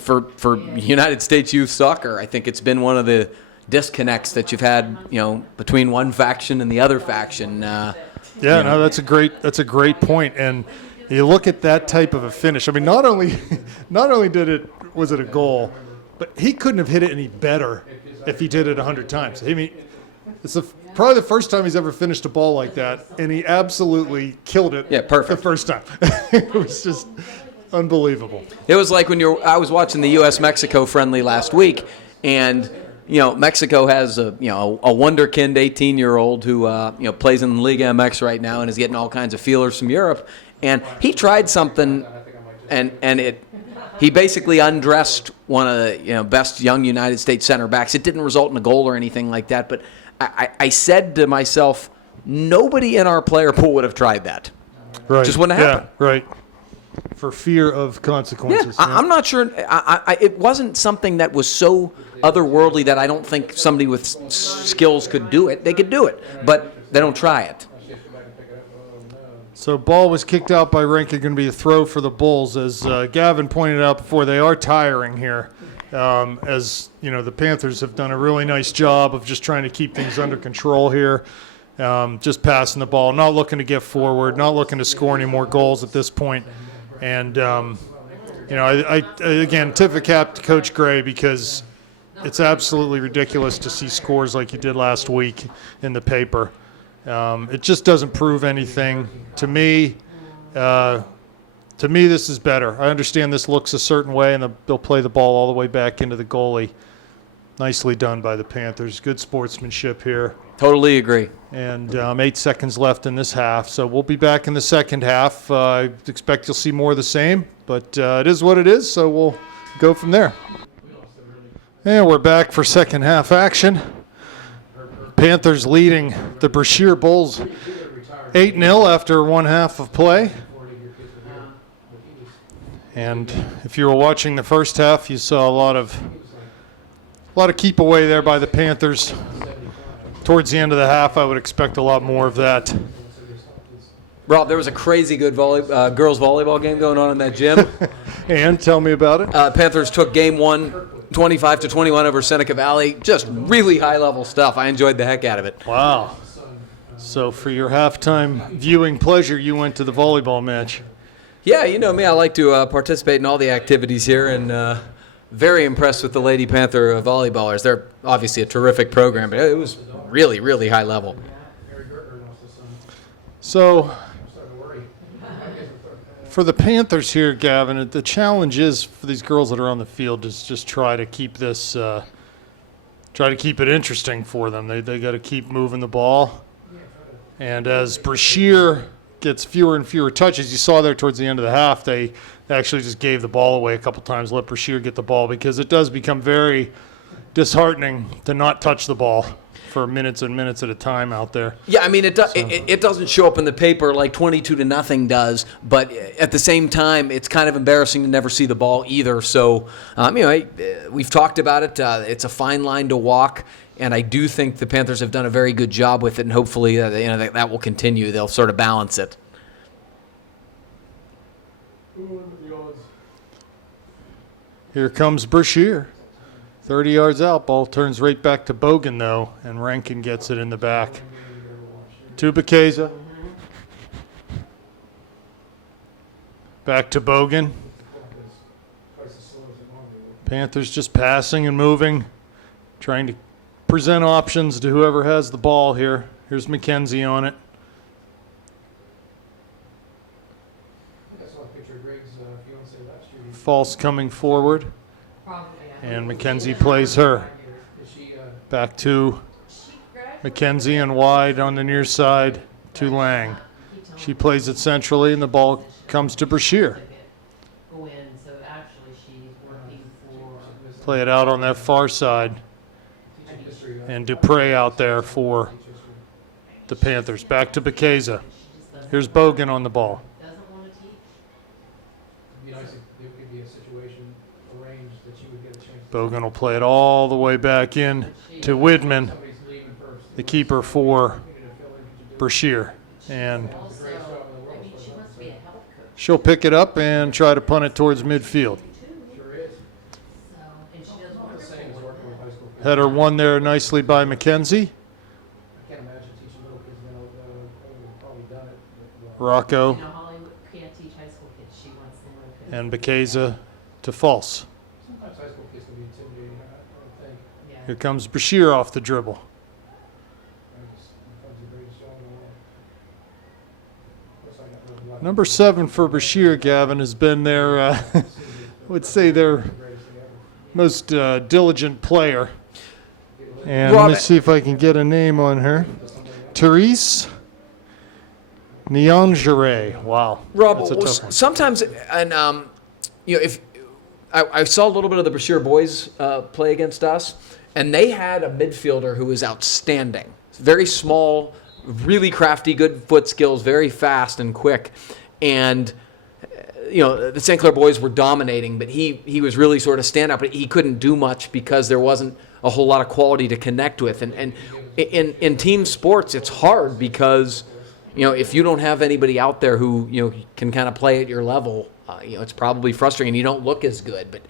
for United States youth soccer, I think it's been one of the disconnects that you've had between one faction and the other faction. That's a great point. And you look at that type of a finish. I mean, not only was it a goal, but he couldn't have hit it any better if he did it 100 times. I mean, it's probably the first time he's ever finished a ball like that, and he absolutely killed it. Yeah, perfect. The first time. It was just unbelievable. It was like when I was watching the U.S.-Mexico friendly last week, and Mexico has a wonderkind 18-year-old who plays in Liga MX right now and is getting all kinds of feelers from Europe, and he tried something, and he basically undressed one of the best young United States center backs. It didn't result in a goal or anything like that, but I said to myself, nobody in our player pool would have tried that. Right. Just wouldn't happen. Yeah, right. For fear of consequences. Yeah, I'm not sure. It wasn't something that was so otherworldly that I don't think somebody with skills could do it. They could do it, but they don't try it. So ball was kicked out by Rankin, going to be a throw for the Bulls. As Gavin pointed out before, they are tiring here. As the Panthers have done a really nice job of just trying to keep things under control here. Just passing the ball, not looking to get forward, not looking to score any more goals at this point. And I again, tip of cap to Coach Gray, because it's absolutely ridiculous to see scores like you did last week in the paper. It just doesn't prove anything to me. To me, this is better. I understand this looks a certain way, and they'll play the ball all the way back into the goalie. Nicely done by the Panthers. Good sportsmanship here. Totally agree. And 8 seconds left in this half, so we'll be back in the second half. I expect you'll see more of the same, but it is what it is, so we'll go from there. And we're back for second half action. Panthers leading the Brashear Bulls 8-0 after one half of play. And if you were watching the first half, you saw a lot of keep away there by the Panthers. Towards the end of the half, I would expect a lot more of that. Rob, there was a crazy good girls volleyball game going on in that gym. And tell me about it. Panthers took game one, 25-21 over Seneca Valley. Just really high-level stuff. I enjoyed the heck out of it. Wow. So for your halftime viewing pleasure, you went to the volleyball match. Yeah, you know me. I like to participate in all the activities here, and very impressed with the Lady Panther volleyballers. They're obviously a terrific program, but it was really, really high level. So for the Panthers here, Gavin, the challenge is for these girls that are on the field is just try to keep this, try to keep it interesting for them. They got to keep moving the ball. And as Brashear gets fewer and fewer touches, you saw there towards the end of the half, they actually just gave the ball away a couple times, let Brashear get the ball, because it does become very disheartening to not touch the ball for minutes and minutes at a time out there. Yeah, I mean, it doesn't show up in the paper like 22-0 does, but at the same time, it's kind of embarrassing to never see the ball either. So, we've talked about it. It's a fine line to walk, and I do think the Panthers have done a very good job with it, and hopefully that will continue. They'll sort of balance it. Here comes Brashear. 30 yards out, ball turns right back to Bogan, though, and Rankin gets it in the back. To Bekeza. Back to Bogan. Panthers just passing and moving, trying to present options to whoever has the ball here. Here's McKenzie on it. False coming forward. And McKenzie plays her. Back to McKenzie and wide on the near side to Lang. She plays it centrally, and the ball comes to Brashear. Play it out on that far side. And Dupre out there for the Panthers. Back to Bekeza. Here's Bogan on the ball. Bogan will play it all the way back in to Widman, the keeper for Brashear. And she'll pick it up and try to punt it towards midfield. Header won there nicely by McKenzie. Rocco and Bekeza to false. Here comes Brashear off the dribble. Number 7 for Brashear, Gavin, has been their, I would say, their most diligent player. And let me see if I can get a name on her. Therese Neongere. Wow. Rob, that's a tough one. Sometimes, and if I saw a little bit of the Brashear boys play against us, and they had a midfielder who was outstanding. Very small, really crafty, good foot skills, very fast and quick. And, the St. Clair boys were dominating, but he was really sort of standout, but he couldn't do much because there wasn't a whole lot of quality to connect with. And in team sports, it's hard because, if you don't have anybody out there who, can kind of play at your level, it's probably frustrating. You don't look as good, but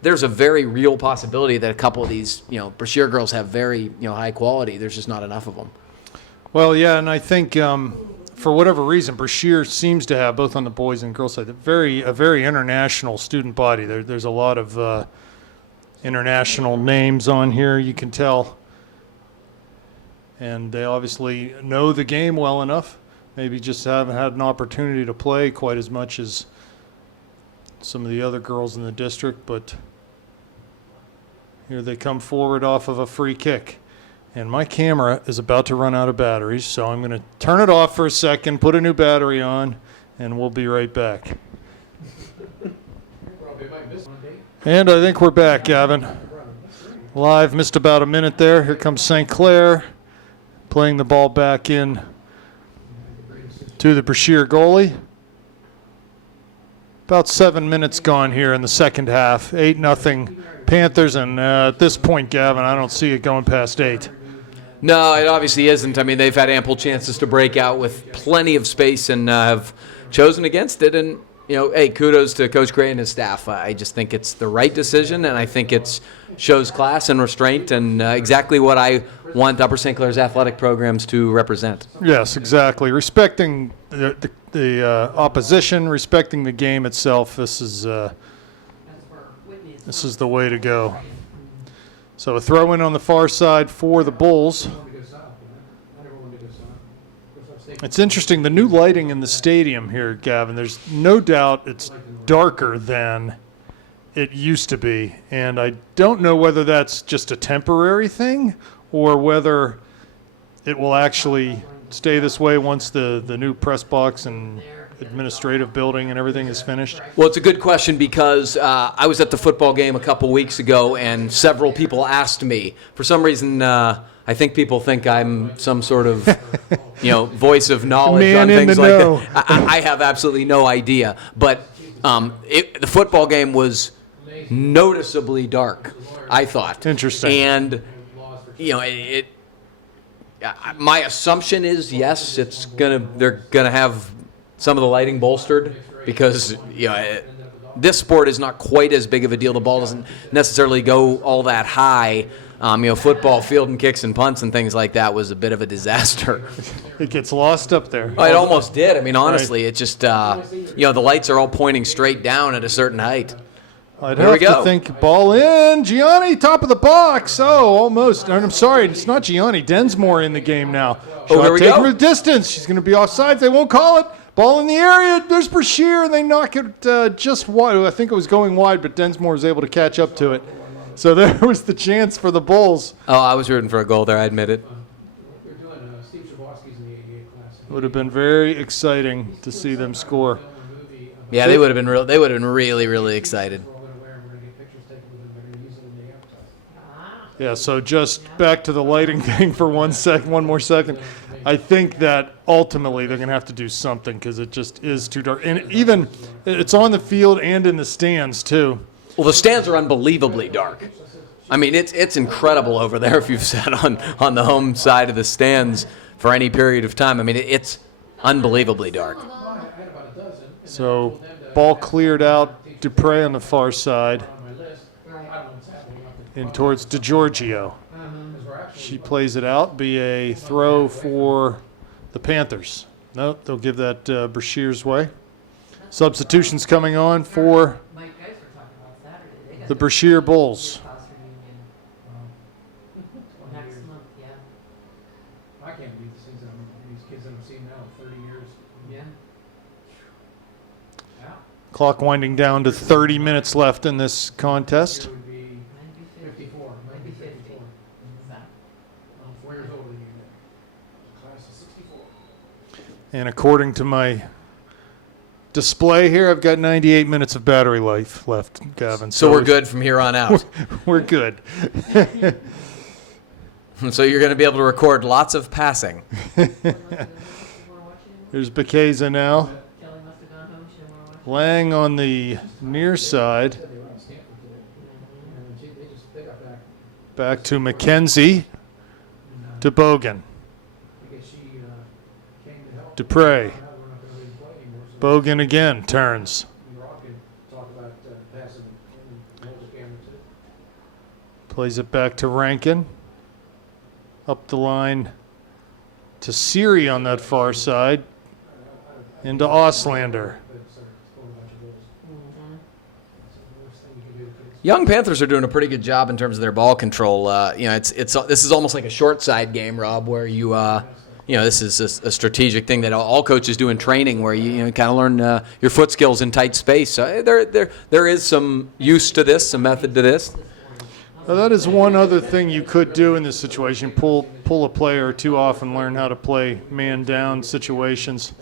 there's a very real possibility that a couple of these Brashear girls have very high quality. There's just not enough of them. Well, yeah, and I think for whatever reason, Brashear seems to have, both on the boys and girls side, a very international student body. There's a lot of international names on here, you can tell. And they obviously know the game well enough. Maybe just haven't had an opportunity to play quite as much as some of the other girls in the district, but here they come forward off of a free kick. And my camera is about to run out of batteries, so I'm going to turn it off for a second, put a new battery on, and we'll be right back. And I think we're back, Gavin. Live, missed about a minute there. Here comes St. Clair, playing the ball back in to the Brashear goalie. About 7 minutes gone here in the second half. 8-0 Panthers, and at this point, Gavin, I don't see it going past 8. No, it obviously isn't. I mean, they've had ample chances to break out with plenty of space and have chosen against it. And, you know, hey, kudos to Coach Gray and his staff. I just think it's the right decision, and I think it shows class and restraint and exactly what I want Upper St. Clair's athletic programs to represent. Yes, exactly. Respecting the opposition, respecting the game itself. This is the way to go. So a throw in on the far side for the Bulls. It's interesting, the new lighting in the stadium here, Gavin, there's no doubt it's darker than it used to be. And I don't know whether that's just a temporary thing or whether it will actually stay this way once the new press box and administrative building and everything is finished? Well, it's a good question because I was at the football game a couple weeks ago, and several people asked me. For some reason, I think people think I'm some sort of, voice of knowledge Man on in things the like know. that. I have absolutely no idea. But the football game was noticeably dark, I thought. Interesting. And, my assumption is, yes, they're gonna have some of the lighting bolstered because this sport is not quite as big of a deal. The ball doesn't necessarily go all that high. Football, field and kicks and punts and things like that was a bit of a disaster. It gets lost up there. It almost did. I mean, honestly, it just the lights are all pointing straight down at a certain height. I'd There we have to go. think ball in. Gianni, top of the box. Oh, almost. And I'm sorry, it's not Gianni. Densmore in the game now. Shot there we taken go. with distance. She's going to be offsides. They won't call it. Ball in the area. There's Brashear, and they knock it just wide. I think it was going wide, but Densmore was able to catch up to it. So there was the chance for the Bulls. Oh, I was rooting for a goal there, I admit it. It would have been very exciting to see them score. Yeah, they would have been really, really excited. Yeah, so just back to the lighting thing for one more second. I think that ultimately they're going to have to do something because it just is too dark. And even it's on the field and in the stands, too. Well, the stands are unbelievably dark. I mean, it's incredible over there if you've sat on the home side of the stands for any period of time. I mean, it's unbelievably dark. So ball cleared out. Dupre on the far side. In towards DeGiorgio. She plays it out. Be a throw for the Panthers. No, they'll give that Brashear's way. Substitutions coming on for the Brashear Bulls. Next month, yeah. I can't believe these kids that I've seen now 30 years. Yeah. Clock winding down to 30 minutes left in this contest. It would be 54, might be 54. 4 years older than you. Class of 64. And according to my display here, I've got 98 minutes of battery life left, Gavin. So we're good from here on out. We're good. So you're going to be able to record lots of passing. There's Bekeza now. Kelly must have gone home. She didn't want to watch. Lang on the near side. They were out of Stanford today. And they got back. Back to McKenzie. To Bogan. I guess she came to help. Dupre. Now we're not going to really play anymore. So Bogan again turns. Rock can talk about passing and hold the camera too. Plays it back to Rankin. Up the line to Siri on that far side. into Auslander. Young Panthers are doing a pretty good job in terms of their ball control. This is almost like a short side game, Rob, where this is a strategic thing that all coaches do in training, where you kind of learn your foot skills in tight space. So there is some use to this, some method to this. Well, that is one other thing you could do in this situation: pull a player or two off and learn how to play man down situations.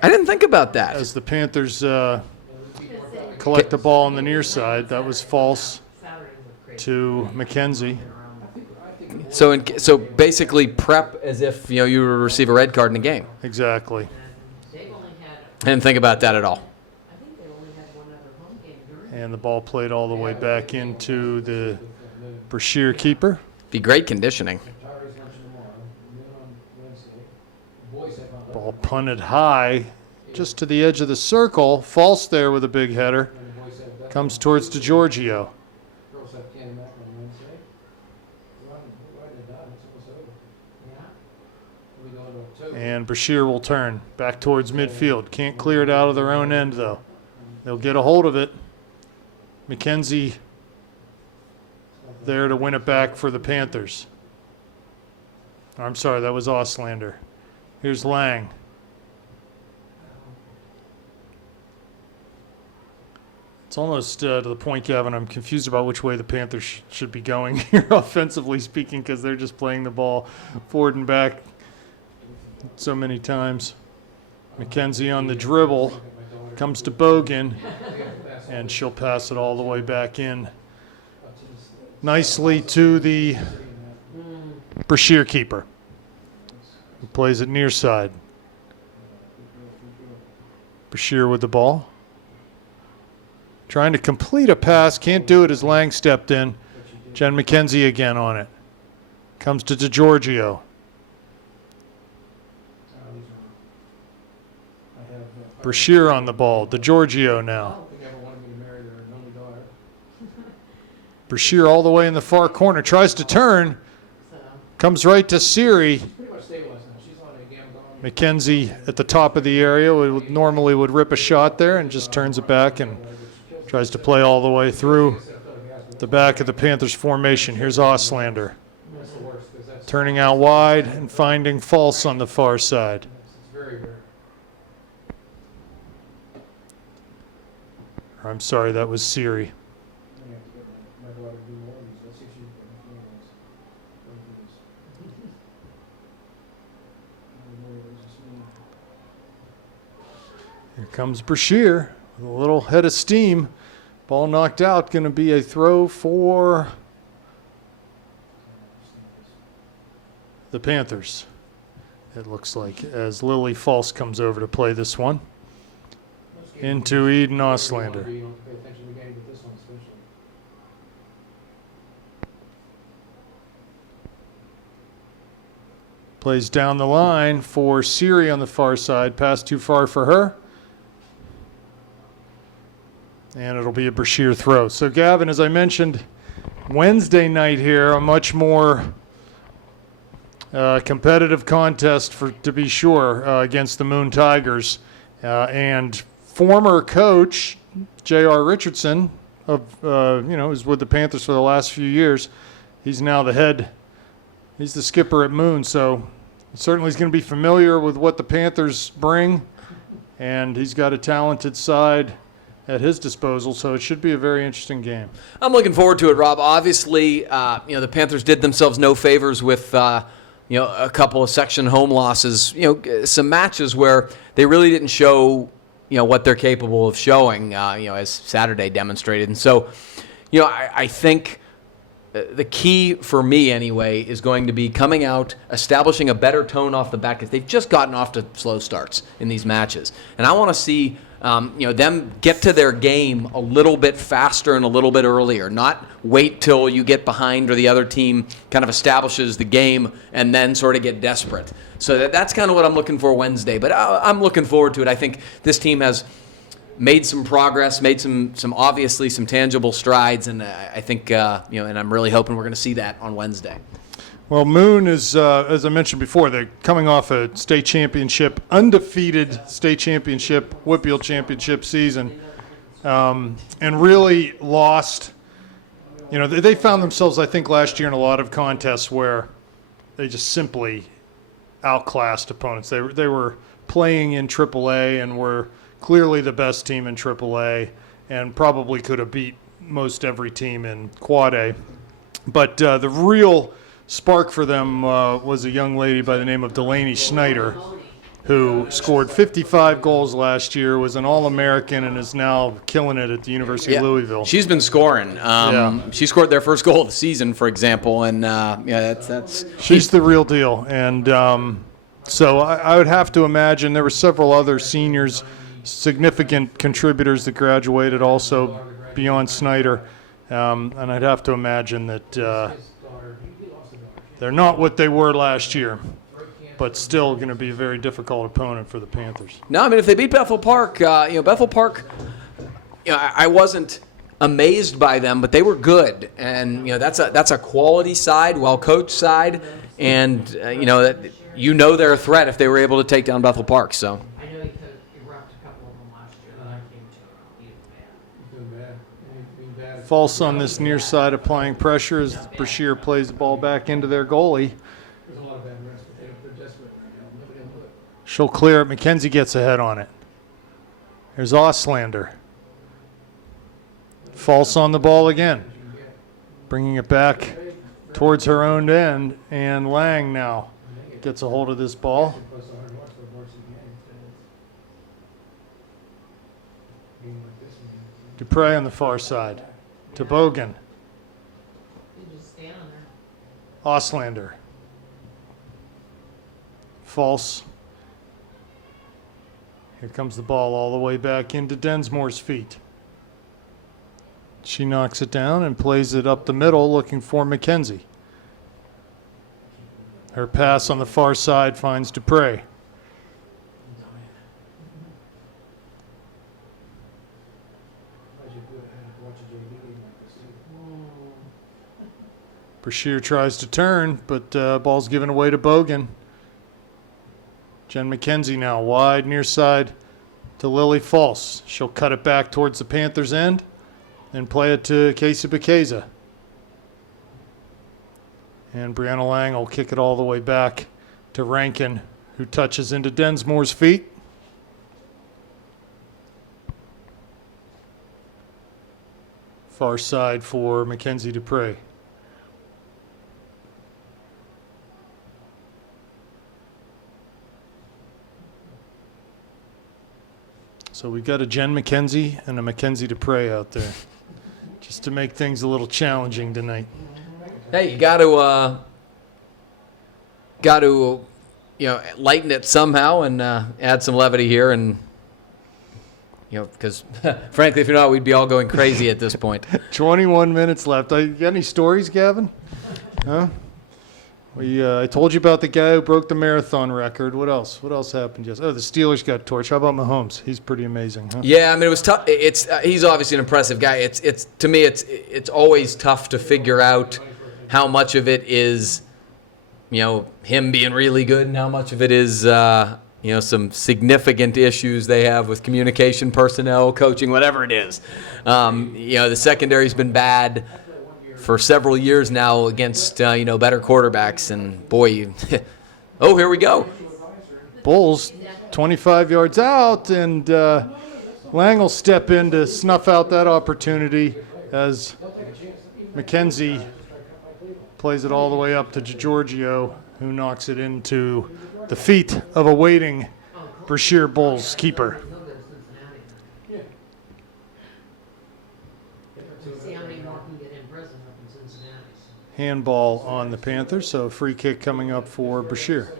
I didn't think about that. As the Panthers collect the ball on the near side, that was false to McKenzie. So basically prep as if you would receive a red card in a game. Exactly. I didn't think about that at all. And the ball played all the way back into the Brashear keeper. Be great conditioning. Ball punted high, just to the edge of the circle. False there with a big header. Comes towards DeGiorgio. And Brashear will turn back towards midfield. Can't clear it out of their own end, though. They'll get a hold of it. McKenzie there to win it back for the Panthers. I'm sorry, that was Auslander. Here's Lang. It's almost to the point, Gavin, I'm confused about which way the Panthers should be going here, offensively speaking, because they're just playing the ball forward and back so many times. McKenzie on the dribble, comes to Bogan, and she'll pass it all the way back in nicely to the Brashear keeper, who plays it near side. Brashear with the ball. Trying to complete a pass, can't do it as Lang stepped in. Jen McKenzie again on it. Comes to DeGiorgio. Brashear on the ball. DeGiorgio now. Brashear all the way in the far corner. Tries to turn. Comes right to Siri. McKenzie at the top of the area normally would rip a shot there and just turns it back and tries to play all the way through the back of the Panthers formation. Here's Auslander. Turning out wide and finding false on the far side. I'm sorry, that was Siri. Here comes Brashear with a little head of steam. Ball knocked out. Going to be a throw for the Panthers, it looks like, as Lily False comes over to play this one. Into Eden Auslander. Plays down the line for Siri on the far side. Pass too far for her. And it'll be a Brashear throw. So, Gavin, as I mentioned, Wednesday night here, a much more competitive contest, to be sure, against the Moon Tigers. And former coach J.R. Richardson, who's with the Panthers for the last few years, he's now the head. He's the skipper at Moon, so certainly he's going to be familiar with what the Panthers bring, and he's got a talented side at his disposal, so it should be a very interesting game. I'm looking forward to it, Rob. Obviously, the Panthers did themselves no favors with, a couple of section home losses. Some matches where they really didn't show, what they're capable of showing, as Saturday demonstrated. And so, I think the key for me anyway is going to be coming out, establishing a better tone off the back, because they've just gotten off to slow starts in these matches. And I want to see them get to their game a little bit faster and a little bit earlier, not wait till you get behind or the other team kind of establishes the game and then sort of get desperate. So that's kind of what I'm looking for Wednesday. But I'm looking forward to it. I think this team has made some progress, made some tangible strides, and I think, and I'm really hoping we're going to see that on Wednesday. Well, Moon is, as I mentioned before, they're coming off a state championship, undefeated state championship, Whitfield championship season, and really lost. You know, they found themselves, I think, last year in a lot of contests where they just simply outclassed opponents. They were playing in AAA and were clearly the best team in AAA and probably could have beat most every team in Quad A. But the real spark for them was a young lady by the name of Delaney Schneider, who scored 55 goals last year, was an All-American, and is now killing it at the University of Louisville. She's been scoring. Yeah. She scored their first goal of the season, for example, and that's She's the real deal. And so I would have to imagine there were several other seniors, significant contributors that graduated also beyond Snyder. And I'd have to imagine that they're not what they were last year, but still going to be a very difficult opponent for the Panthers. No, I mean, if they beat Bethel Park, Bethel Park, I wasn't amazed by them, but they were good, and that's a quality side, well-coached side, and they're a threat if they were able to take down Bethel Park. So. I know he could erupt a couple of them last year that I came to. He was bad. Doing bad. False on this near side, applying pressure as Brashear plays the ball back into their goalie. There's a lot of bad refs, but they're desperate right now. Nobody will do it. She'll clear it. McKenzie gets ahead on it. There's Auslander. False on the ball again. Bringing it back towards her own end. And Lang now gets a hold of this ball. Plus the hard work for the works of the game. Game like this one. Dupre on the far side. To Bogan. You just stand on there. Auslander. False. Here comes the ball all the way back into Densmore's feet. She knocks it down and plays it up the middle looking for McKenzie. Her pass on the far side finds Dupre. Brashear tries to turn, but ball's given away to Bogan. Jen McKenzie now wide near side to Lily False. She'll cut it back towards the Panthers' end and play it to Casey Baceza. And Brianna Lang will kick it all the way back to Rankin, who touches into Densmore's feet. Far side for Mackenzie Dupre. So we got a Jen McKenzie and a Mackenzie Dupre out there, just to make things a little challenging tonight. Hey, you got to lighten it somehow and add some levity here, and because frankly, if you're not, we'd be all going crazy at this point. 21 minutes left. You got any stories, Gavin? Huh? I told you about the guy who broke the marathon record. What else? What else happened? Yes. Oh, the Steelers got torched. How about Mahomes? He's pretty amazing, huh? Yeah, I mean, it was tough. He's obviously an impressive guy. It's to me, it's always tough to figure out how much of it is, him being really good, and how much of it is, some significant issues they have with communication, personnel, coaching, whatever it is. The secondary's been bad for several years now against better quarterbacks, and boy, oh, here we go. Bulls 25 yards out, and Lang will step in to snuff out that opportunity as McKenzie plays it all the way up to Giorgio, who knocks it into the feet of a waiting Brashear Bulls keeper. See how many more can get in prison up in Cincinnati. Handball on the Panthers, so a free kick coming up for Brashear.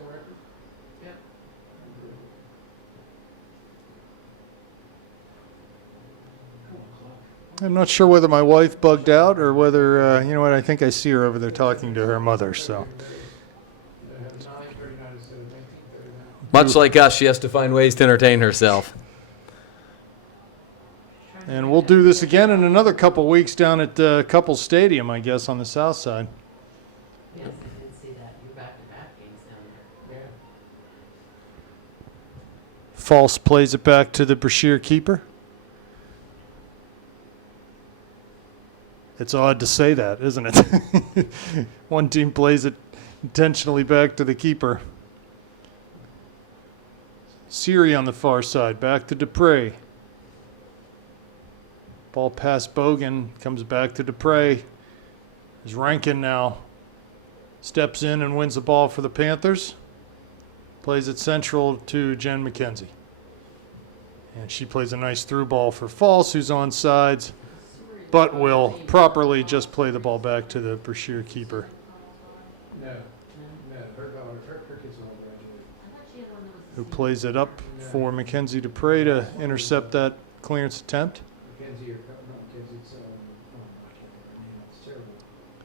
I'm not sure whether my wife bugged out or whether, I think I see her over there talking to her mother, so. Much like us, she has to find ways to entertain herself. And we'll do this again in another couple weeks down at Couples Stadium, I guess, on the south side. Yes, I did see that. False plays it back to the Brashear keeper. It's odd to say that, isn't it? One team plays it intentionally back to the keeper. Siri on the far side, back to Dupre. Ball past Bogan, comes back to Dupre. As Rankin now steps in and wins the ball for the Panthers. Plays it central to Jen McKenzie. And she plays a nice through ball for False, who's on sides, but will properly just play the ball back to the Brashear keeper. No, her daughter, her kids all graduated. I thought she had one that was. Who plays it up for Mackenzie Dupre to intercept that clearance attempt. Mackenzie, or, not Mackenzie, it's, I can't think of her name, it's terrible.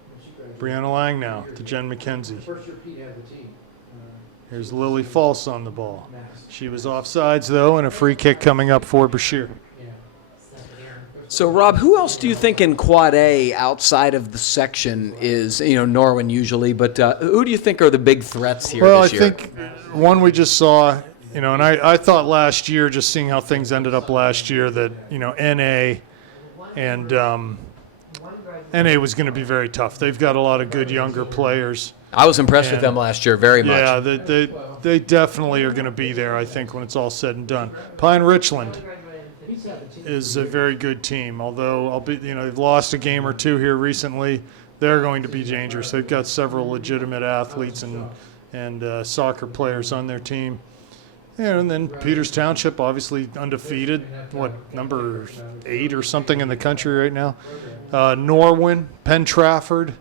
When she graduated- Brianna Lang now to Jen McKenzie. First year Pete had the team. Here's Lily False on the ball. Max. She was offsides, though, and a free kick coming up for Brashear. Yeah. So, Rob, who else do you think in Quad A outside of the section is, Norwin usually, but who do you think are the big threats here Well, I this year? think one we just saw, and I thought last year, just seeing how things ended up last year, that, NA and NA was going to be very tough. They've got a lot of good younger players. I was impressed with And- them last year very much. Yeah, they definitely are going to be there, I think, when it's all said and done. Pine Richland is a very good team, although they've lost a game or two here recently. They're going to be dangerous. They've got several legitimate athletes and soccer players on their team. And then Peters Township, obviously undefeated, number 8 or something in the country right now. Norwin, Penn Trafford.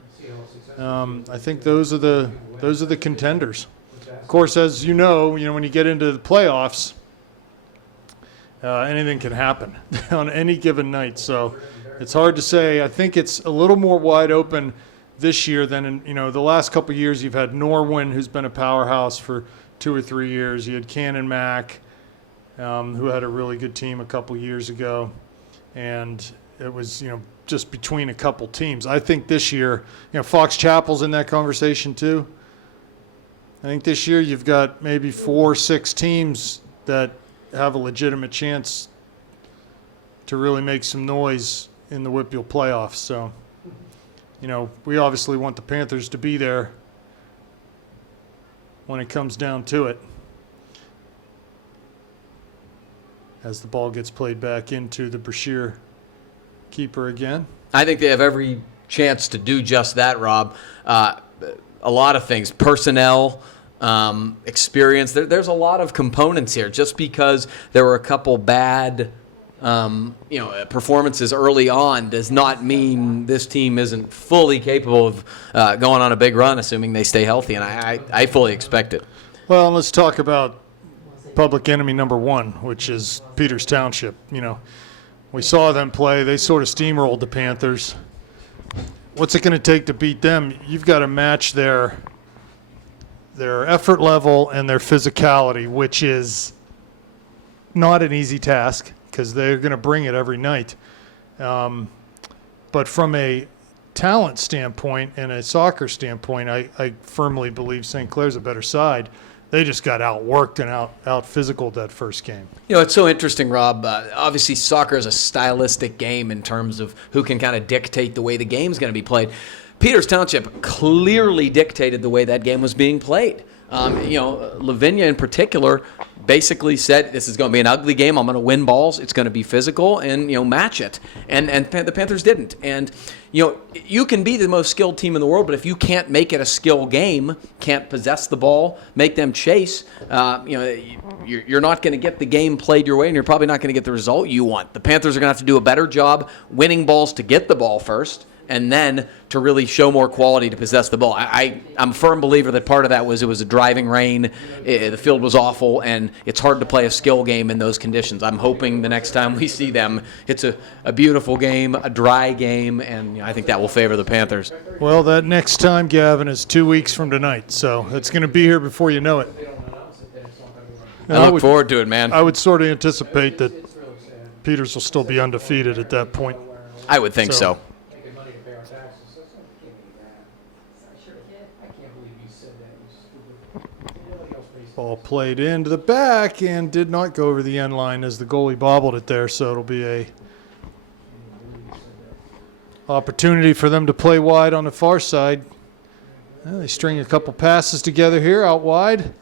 I think those are the contenders. Of course, as you know, when you get into the playoffs, anything can happen on any given night. So it's hard to say. I think it's a little more wide open this year than in the last couple of years. You've had Norwin, who's been a powerhouse for 2 or 3 years. You had Cannon Mac, who had a really good team a couple years ago, and it was just between a couple teams. I think this year, Fox Chapel's in that conversation too. I think this year you've got maybe 4 or 6 teams that have a legitimate chance to really make some noise in the Whitfield playoffs. So, we obviously want the Panthers to be there when it comes down to it. As the ball gets played back into the Brashear keeper again. I think they have every chance to do just that, Rob. A lot of things, personnel, experience. There's a lot of components here. Just because there were a couple bad, performances early on does not mean this team isn't fully capable of going on a big run, assuming they stay healthy. And I fully expect it. Well, let's talk about public enemy number 1, which is Peters Township. We saw them play. They sort of steamrolled the Panthers. What's it going to take to beat them? You've got to match their effort level and their physicality, which is not an easy task because they're going to bring it every night. But from a talent standpoint and a soccer standpoint, I firmly believe St. Clair's a better side. They just got outworked and out-physicaled that first game. It's so interesting, Rob. Obviously, soccer is a stylistic game in terms of who can kind of dictate the way the game's going to be played. Peters Township clearly dictated the way that game was being played. Lavinia in particular basically said, this is going to be an ugly game. I'm going to win balls. It's going to be physical and, match it. And the Panthers didn't. And, you can be the most skilled team in the world, but if you can't make it a skill game, can't possess the ball, make them chase, you're not going to get the game played your way, and you're probably not going to get the result you want. The Panthers are going to have to do a better job winning balls to get the ball first, and then to really show more quality to possess the ball. I'm a firm believer that part of that was it was a driving rain, the field was awful, and it's hard to play a skill game in those conditions. I'm hoping the next time we see them, it's a beautiful game, a dry game, and I think that will favor the Panthers. Well, that next time, Gavin, is 2 weeks from tonight, so it's going to be here before you know it. I look forward to it, man. I would sort of anticipate that Peters will still be undefeated at that point. I would think so. Making money to pay our taxes, that's not, can't be that. I can't believe you said that, you stupid. Nobody else pays Ball played into the back and did not go over the end line as the goalie bobbled it there, so it'll be a opportunity for them to play wide on the far side. Well, they string a couple passes together here out wide.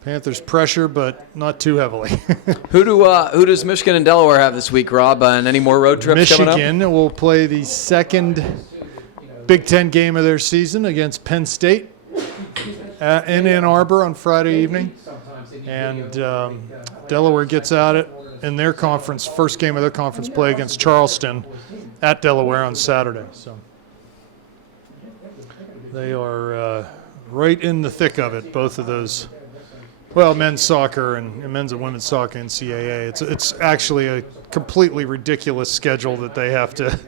Panthers pressure, but not too heavily. Who does Michigan and Delaware have this week, Rob? And any more road trips coming up? Michigan will play the second Big Ten game of their season against Penn State in Ann Arbor on Friday evening. And Delaware gets at it in their conference, first game of their conference play against Charleston at Delaware on Saturday. So they are right in the thick of it, both of those. Well, men's soccer and men's and women's soccer NCAA. It's actually a completely ridiculous schedule that they have to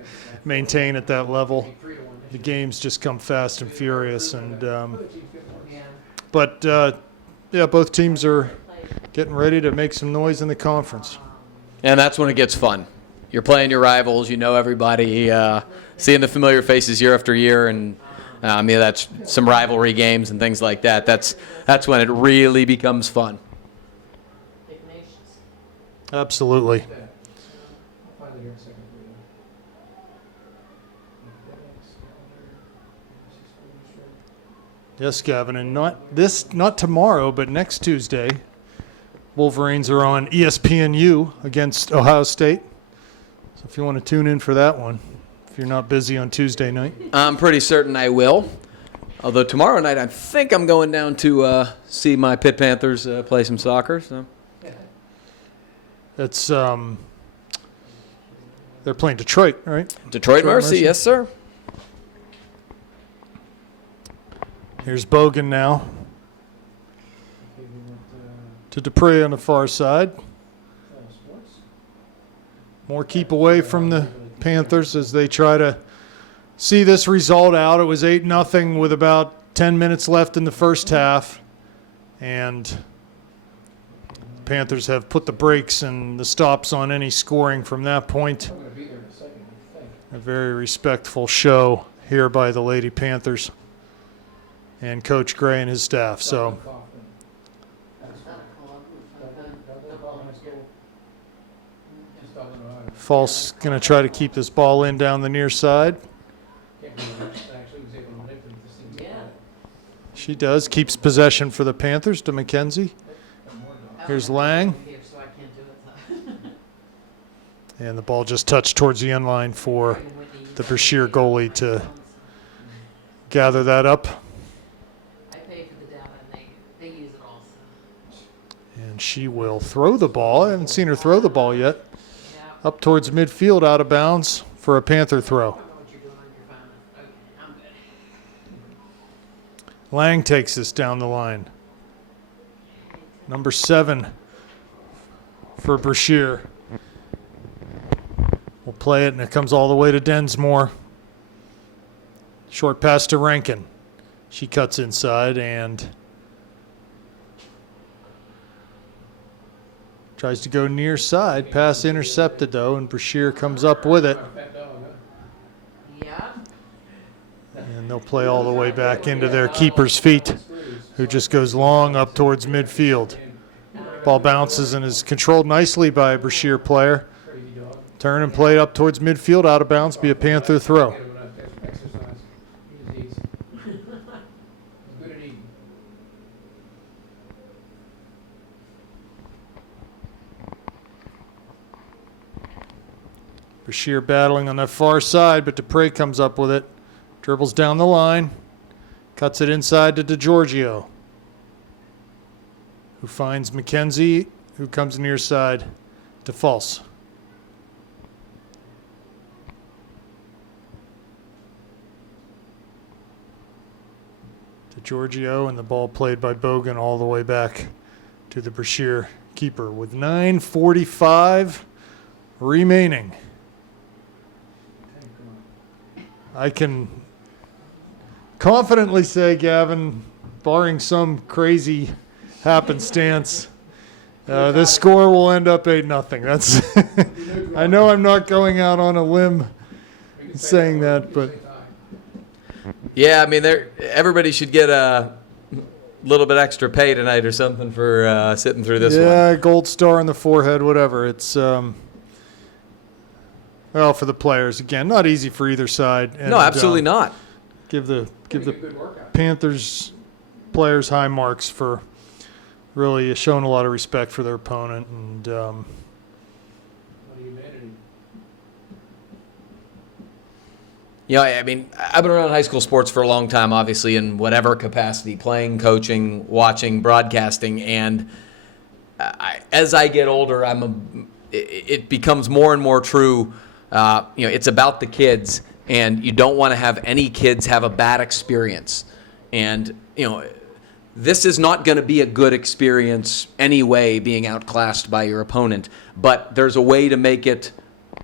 maintain at that level. The games just come fast and furious, and both teams are getting ready to make some noise in the conference. And that's when it gets fun. You're playing your rivals. You know everybody. Seeing the familiar faces year after year, and that's some rivalry games and things like that. That's when it really becomes fun. Absolutely. Yes, Gavin, and not tomorrow, but next Tuesday, Wolverines are on ESPNU against Ohio State. So if you want to tune in for that one, if you're not busy on Tuesday night. I'm pretty certain I will. Although tomorrow night, I think I'm going down to see my Pitt Panthers play some soccer. So It's they're playing Detroit, right? Detroit Mercy, yes, sir. Here's Bogan now to Dupree on the far side. More keep away from the Panthers as they try to see this result out. It was 8-0 with about 10 minutes left in the first half. And the Panthers have put the brakes and the stops on any scoring from that point. A very respectful show here by the Lady Panthers and Coach Gray and his staff. So False going to try to keep this ball in down the near side. She does. Keeps possession for the Panthers to McKenzie. Here's Lang. And the ball just touched towards the end line for the Brashear goalie to gather that up. I pay for the data and they use it also. And she will throw the ball. I haven't seen her throw the ball yet. Yeah. Up towards midfield, out of bounds for a Panther throw. I don't know what you're doing on your phone. Okay, I'm good. Lang takes this down the line. Number 7 for Brashear. We'll play it, and it comes all the way to Densmore. Short pass to Rankin. She cuts inside and tries to go near side. Pass intercepted, though, and Brashear comes up with it. Yeah. And they'll play all the way back into their keeper's feet, who just goes long up towards midfield. Ball bounces and is controlled nicely by a Brashear player. Turn and play up towards midfield, out of bounds, be a Panther throw. Brashear battling on that far side, but Dupre comes up with it. Dribbles down the line. Cuts it inside to DeGiorgio, who finds McKenzie, who comes near side to False. DeGiorgio, and the ball played by Bogan all the way back to the Brashear keeper with 9:45 remaining. I can confidently say, Gavin, barring some crazy happenstance, this score will end up 8-0. That's I know I'm not going out on a limb saying that, but Yeah, I mean, everybody should get little bit extra pay tonight or something for sitting through this one. Yeah, gold star on the forehead, whatever. It's well, for the players again, not easy for either side. And, No, absolutely not. Give the Good workout. Panthers players high marks for really showing a lot of respect for their opponent, and A lot of humanity. You know, I mean, I've been around high school sports for a long time, obviously, in whatever capacity, playing, coaching, watching, broadcasting, and as I get older, it becomes more and more true. It's about the kids, and you don't want to have any kids have a bad experience. And, this is not going to be a good experience anyway, being outclassed by your opponent, but there's a way to make it,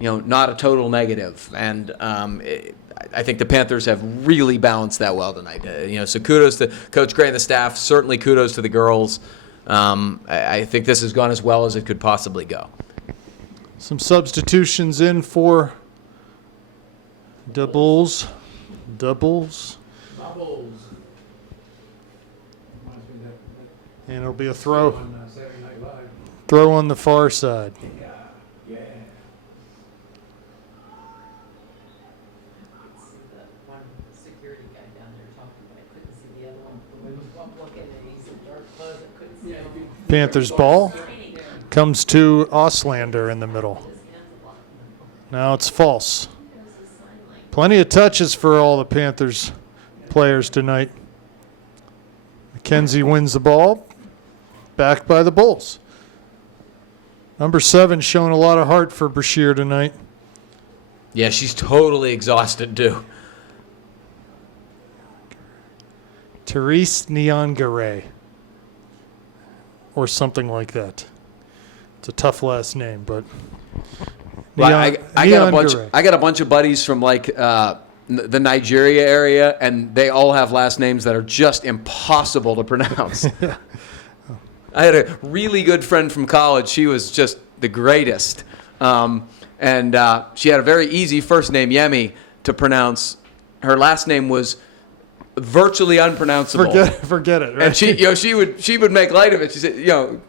not a total negative. And I think the Panthers have really balanced that well tonight. So kudos to Coach Gray and the staff. Certainly kudos to the girls. I think this has gone as well as it could possibly go. some substitutions in for doubles. Bubbles. Reminds me of that And it'll be a throw on Saturday Night Live. throw on the far side. Yeah. I could see the one security guy down there talking, but I couldn't see the other one. I was looking and he's in dark clothes, I couldn't see him. Panthers ball comes to Oslander in the middle. Now it's false. Plenty of touches for all the Panthers players tonight. McKenzie wins the ball, backed by the Bulls. Number 7 showing a lot of heart for Brashear tonight. Yeah, she's totally exhausted, too. Therese Neongare, or something like that. It's a tough last name, but Well, I got a bunch. Neongare. I got a bunch of buddies from like the Nigeria area, and they all have last names that are just impossible to pronounce. I had a really good friend from college. She was just the greatest, and she had a very easy first name, Yemi, to pronounce. Her last name was virtually unpronounceable. Forget it. Right? And she would make light of it. She said,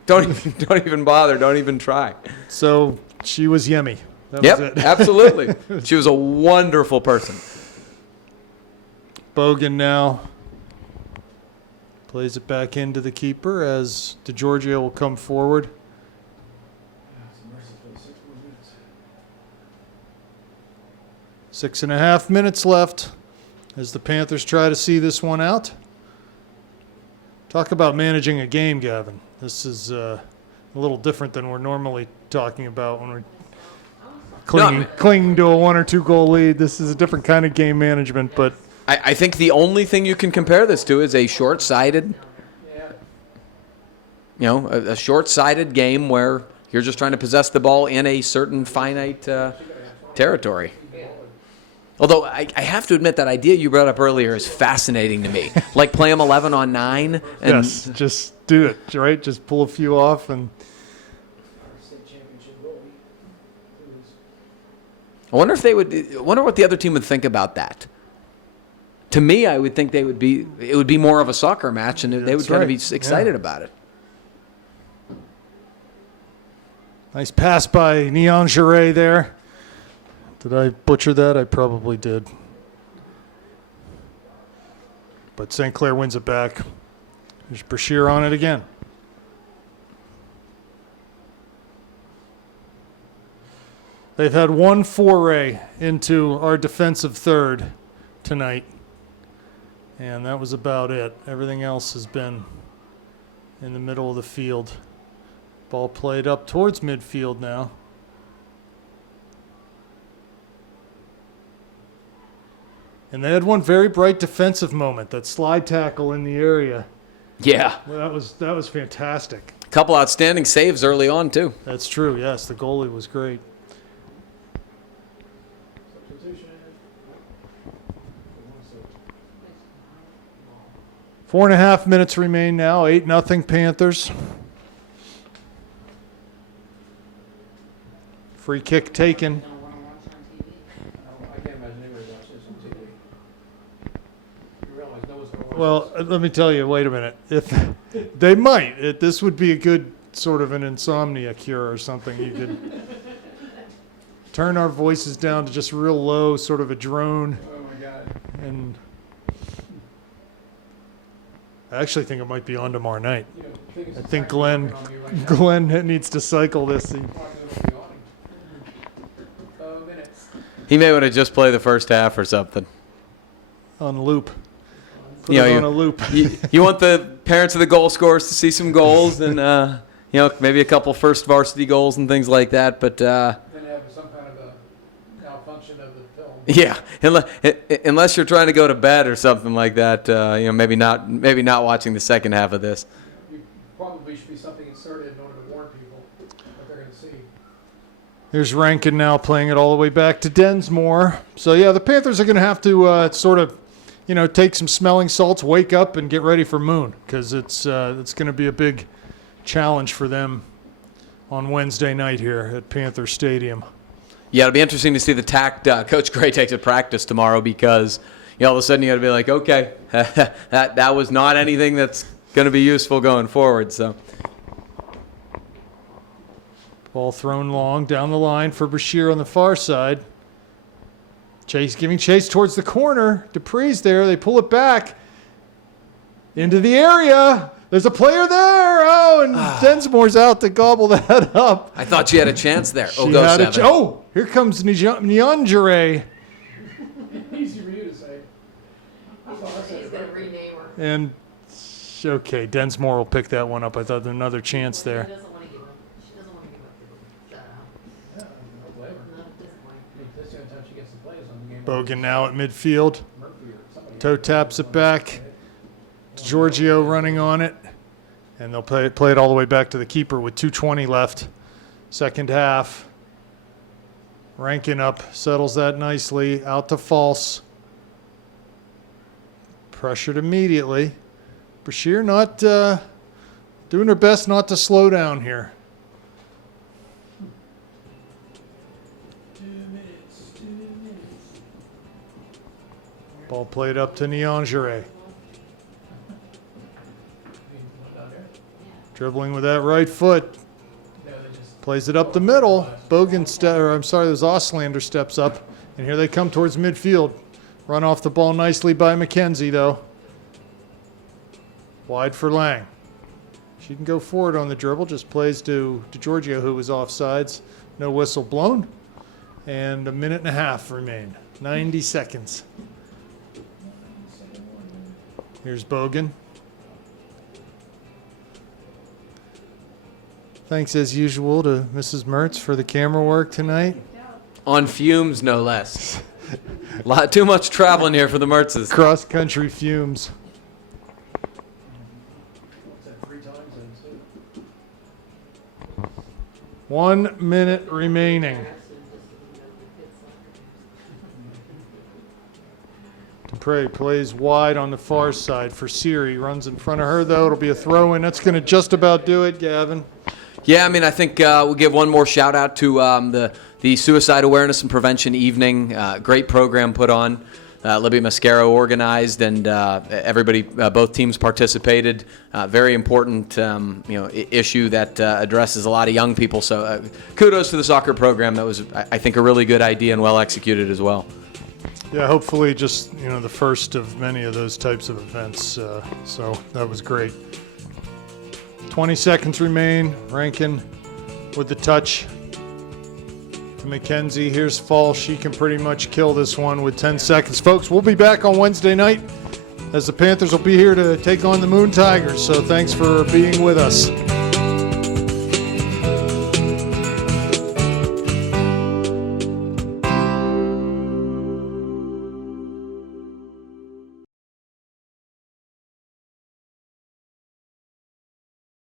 don't even bother, don't even try. So she was Yemi. That Yep, was it. absolutely. She was a wonderful person. Bogan now plays it back into the keeper as DeGiorgio will come forward. It's merciful. 6 more minutes. 6.5 minutes left as the Panthers try to see this one out. Talk about managing a game, Gavin. This is a little different than we're normally talking about when we're clinging to a 1 or 2 goal lead. This is a different kind of game management, but I think the only thing you can compare this to is a short-sighted, a short-sighted game where you're just trying to possess the ball in a certain finite territory. Although I have to admit that idea you brought up earlier is fascinating to me. Like play them 11 on 9. And yes, just do it, right? Just pull a few off and Our state championship goal. I wonder what the other team would think about that. To me, I would think it would be more of a soccer match, and they would That's kind of right. be excited Yeah. about it. nice pass by Neon Giray there. Did I butcher that? I probably did. But St. Clair wins it back. There's Brashear on it again. They've had one foray into our defensive third tonight, and that was about it. Everything else has been in the middle of the field. Ball played up towards midfield now. And they had one very bright defensive moment, that slide tackle in the area. Yeah, Well, that was fantastic. a couple outstanding saves early on too. That's true. Yes, the goalie was great. Substitution. 4.5 minutes remain now. 8-0 Panthers. Free kick taken. I can't imagine anybody watching this on TV. You realize no one's going to watch Well, let me tell you, wait a minute. If they might, this would be a good sort of an insomnia cure or something. You could turn our voices down to just real low, sort of a drone. Oh my God. And I actually think it might be on tomorrow night. You know, the thing is, I it's think actually working on me right now. Glenn needs to cycle this. Talking over the awning. Minutes. He may want to just play the first half or something. On loop. Put You know, it you- on a loop. You want the parents of the goal scorers to see some goals and, maybe a couple first varsity goals and things like that. But, Then have some kind of a malfunction of the film. yeah, unless you're trying to go to bed or something like that, maybe not watching the second half of this. You probably should be something inserted in order to warn people what they're going to see. Here's Rankin now playing it all the way back to Densmore. So, yeah, the Panthers are going to have to sort of, take some smelling salts, wake up, and get ready for Moon because it's going to be a big challenge for them on Wednesday night here at Panther Stadium. Yeah, it'll be interesting to see the tact Coach Gray takes at practice tomorrow because, all of a sudden you got to be like, okay, that was not anything that's going to be useful going forward. So. Ball thrown long down the line for Brashear on the far side. Chase giving chase towards the corner. Dupree's there. They pull it back into the area. There's a player there. Oh, and Densmore's out to gobble that up. I thought she had a chance there. She had here comes Nyanjare. Easy for you to say. I thought I said He's it gonna right. rename her. And, okay, Densmore will pick that one up. I thought there was another chance She there. doesn't want to give up. She doesn't want to give up the shutout. Yeah, no flavor. Not at this point. I mean, this is the only time she gets to play is on the game. Bogan now at midfield. Murphy or somebody. Toe taps it back. Giorgio running on it. And they'll play it all the way back to the keeper with 2:20 left. Second half. Rankin up. Settles that nicely. Out to false. Pressured immediately. Brashear not doing her best not to slow down here. 2 minutes. 2 minutes. Ball played up to Nyanjare. Down there? Dribbling with that right foot. No, they just. Plays it up the middle. Bogan, there's Oslander steps up. And here they come towards midfield. Run off the ball nicely by McKenzie, though. Wide for Lang. She can go forward on the dribble. Just plays to Giorgio, who was offsides. No whistle blown. And a minute and a half remain. 90 seconds. Here's Bogan. Thanks, as usual, to Mrs. Mertz for the camera work tonight. On fumes, no less. Too much traveling here for the Mertzes. Cross-country fumes. Said 3 times and two. 1 minute remaining. Actually, just, the kids' soccer. Dupre plays wide on the far side for Siri. Runs in front of her, though. It'll be a throw-in. That's going to just about do it, Gavin. Yeah, I mean, I think we'll give one more shout out to the Suicide Awareness and Prevention Evening. Great program put on. Libby Mascaro organized, and everybody, both teams participated. Very important, issue that addresses a lot of young people. So kudos to the soccer program. That was, I think, a really good idea and well executed as well. Yeah, hopefully just, the first of many of those types of events. So that was great. 20 seconds remain. Rankin with the touch to McKenzie. Here's Fall. She can pretty much kill this one with 10 seconds. Folks, we'll be back on Wednesday night as the Panthers will be here to take on the Moon Tigers. So thanks for being with us.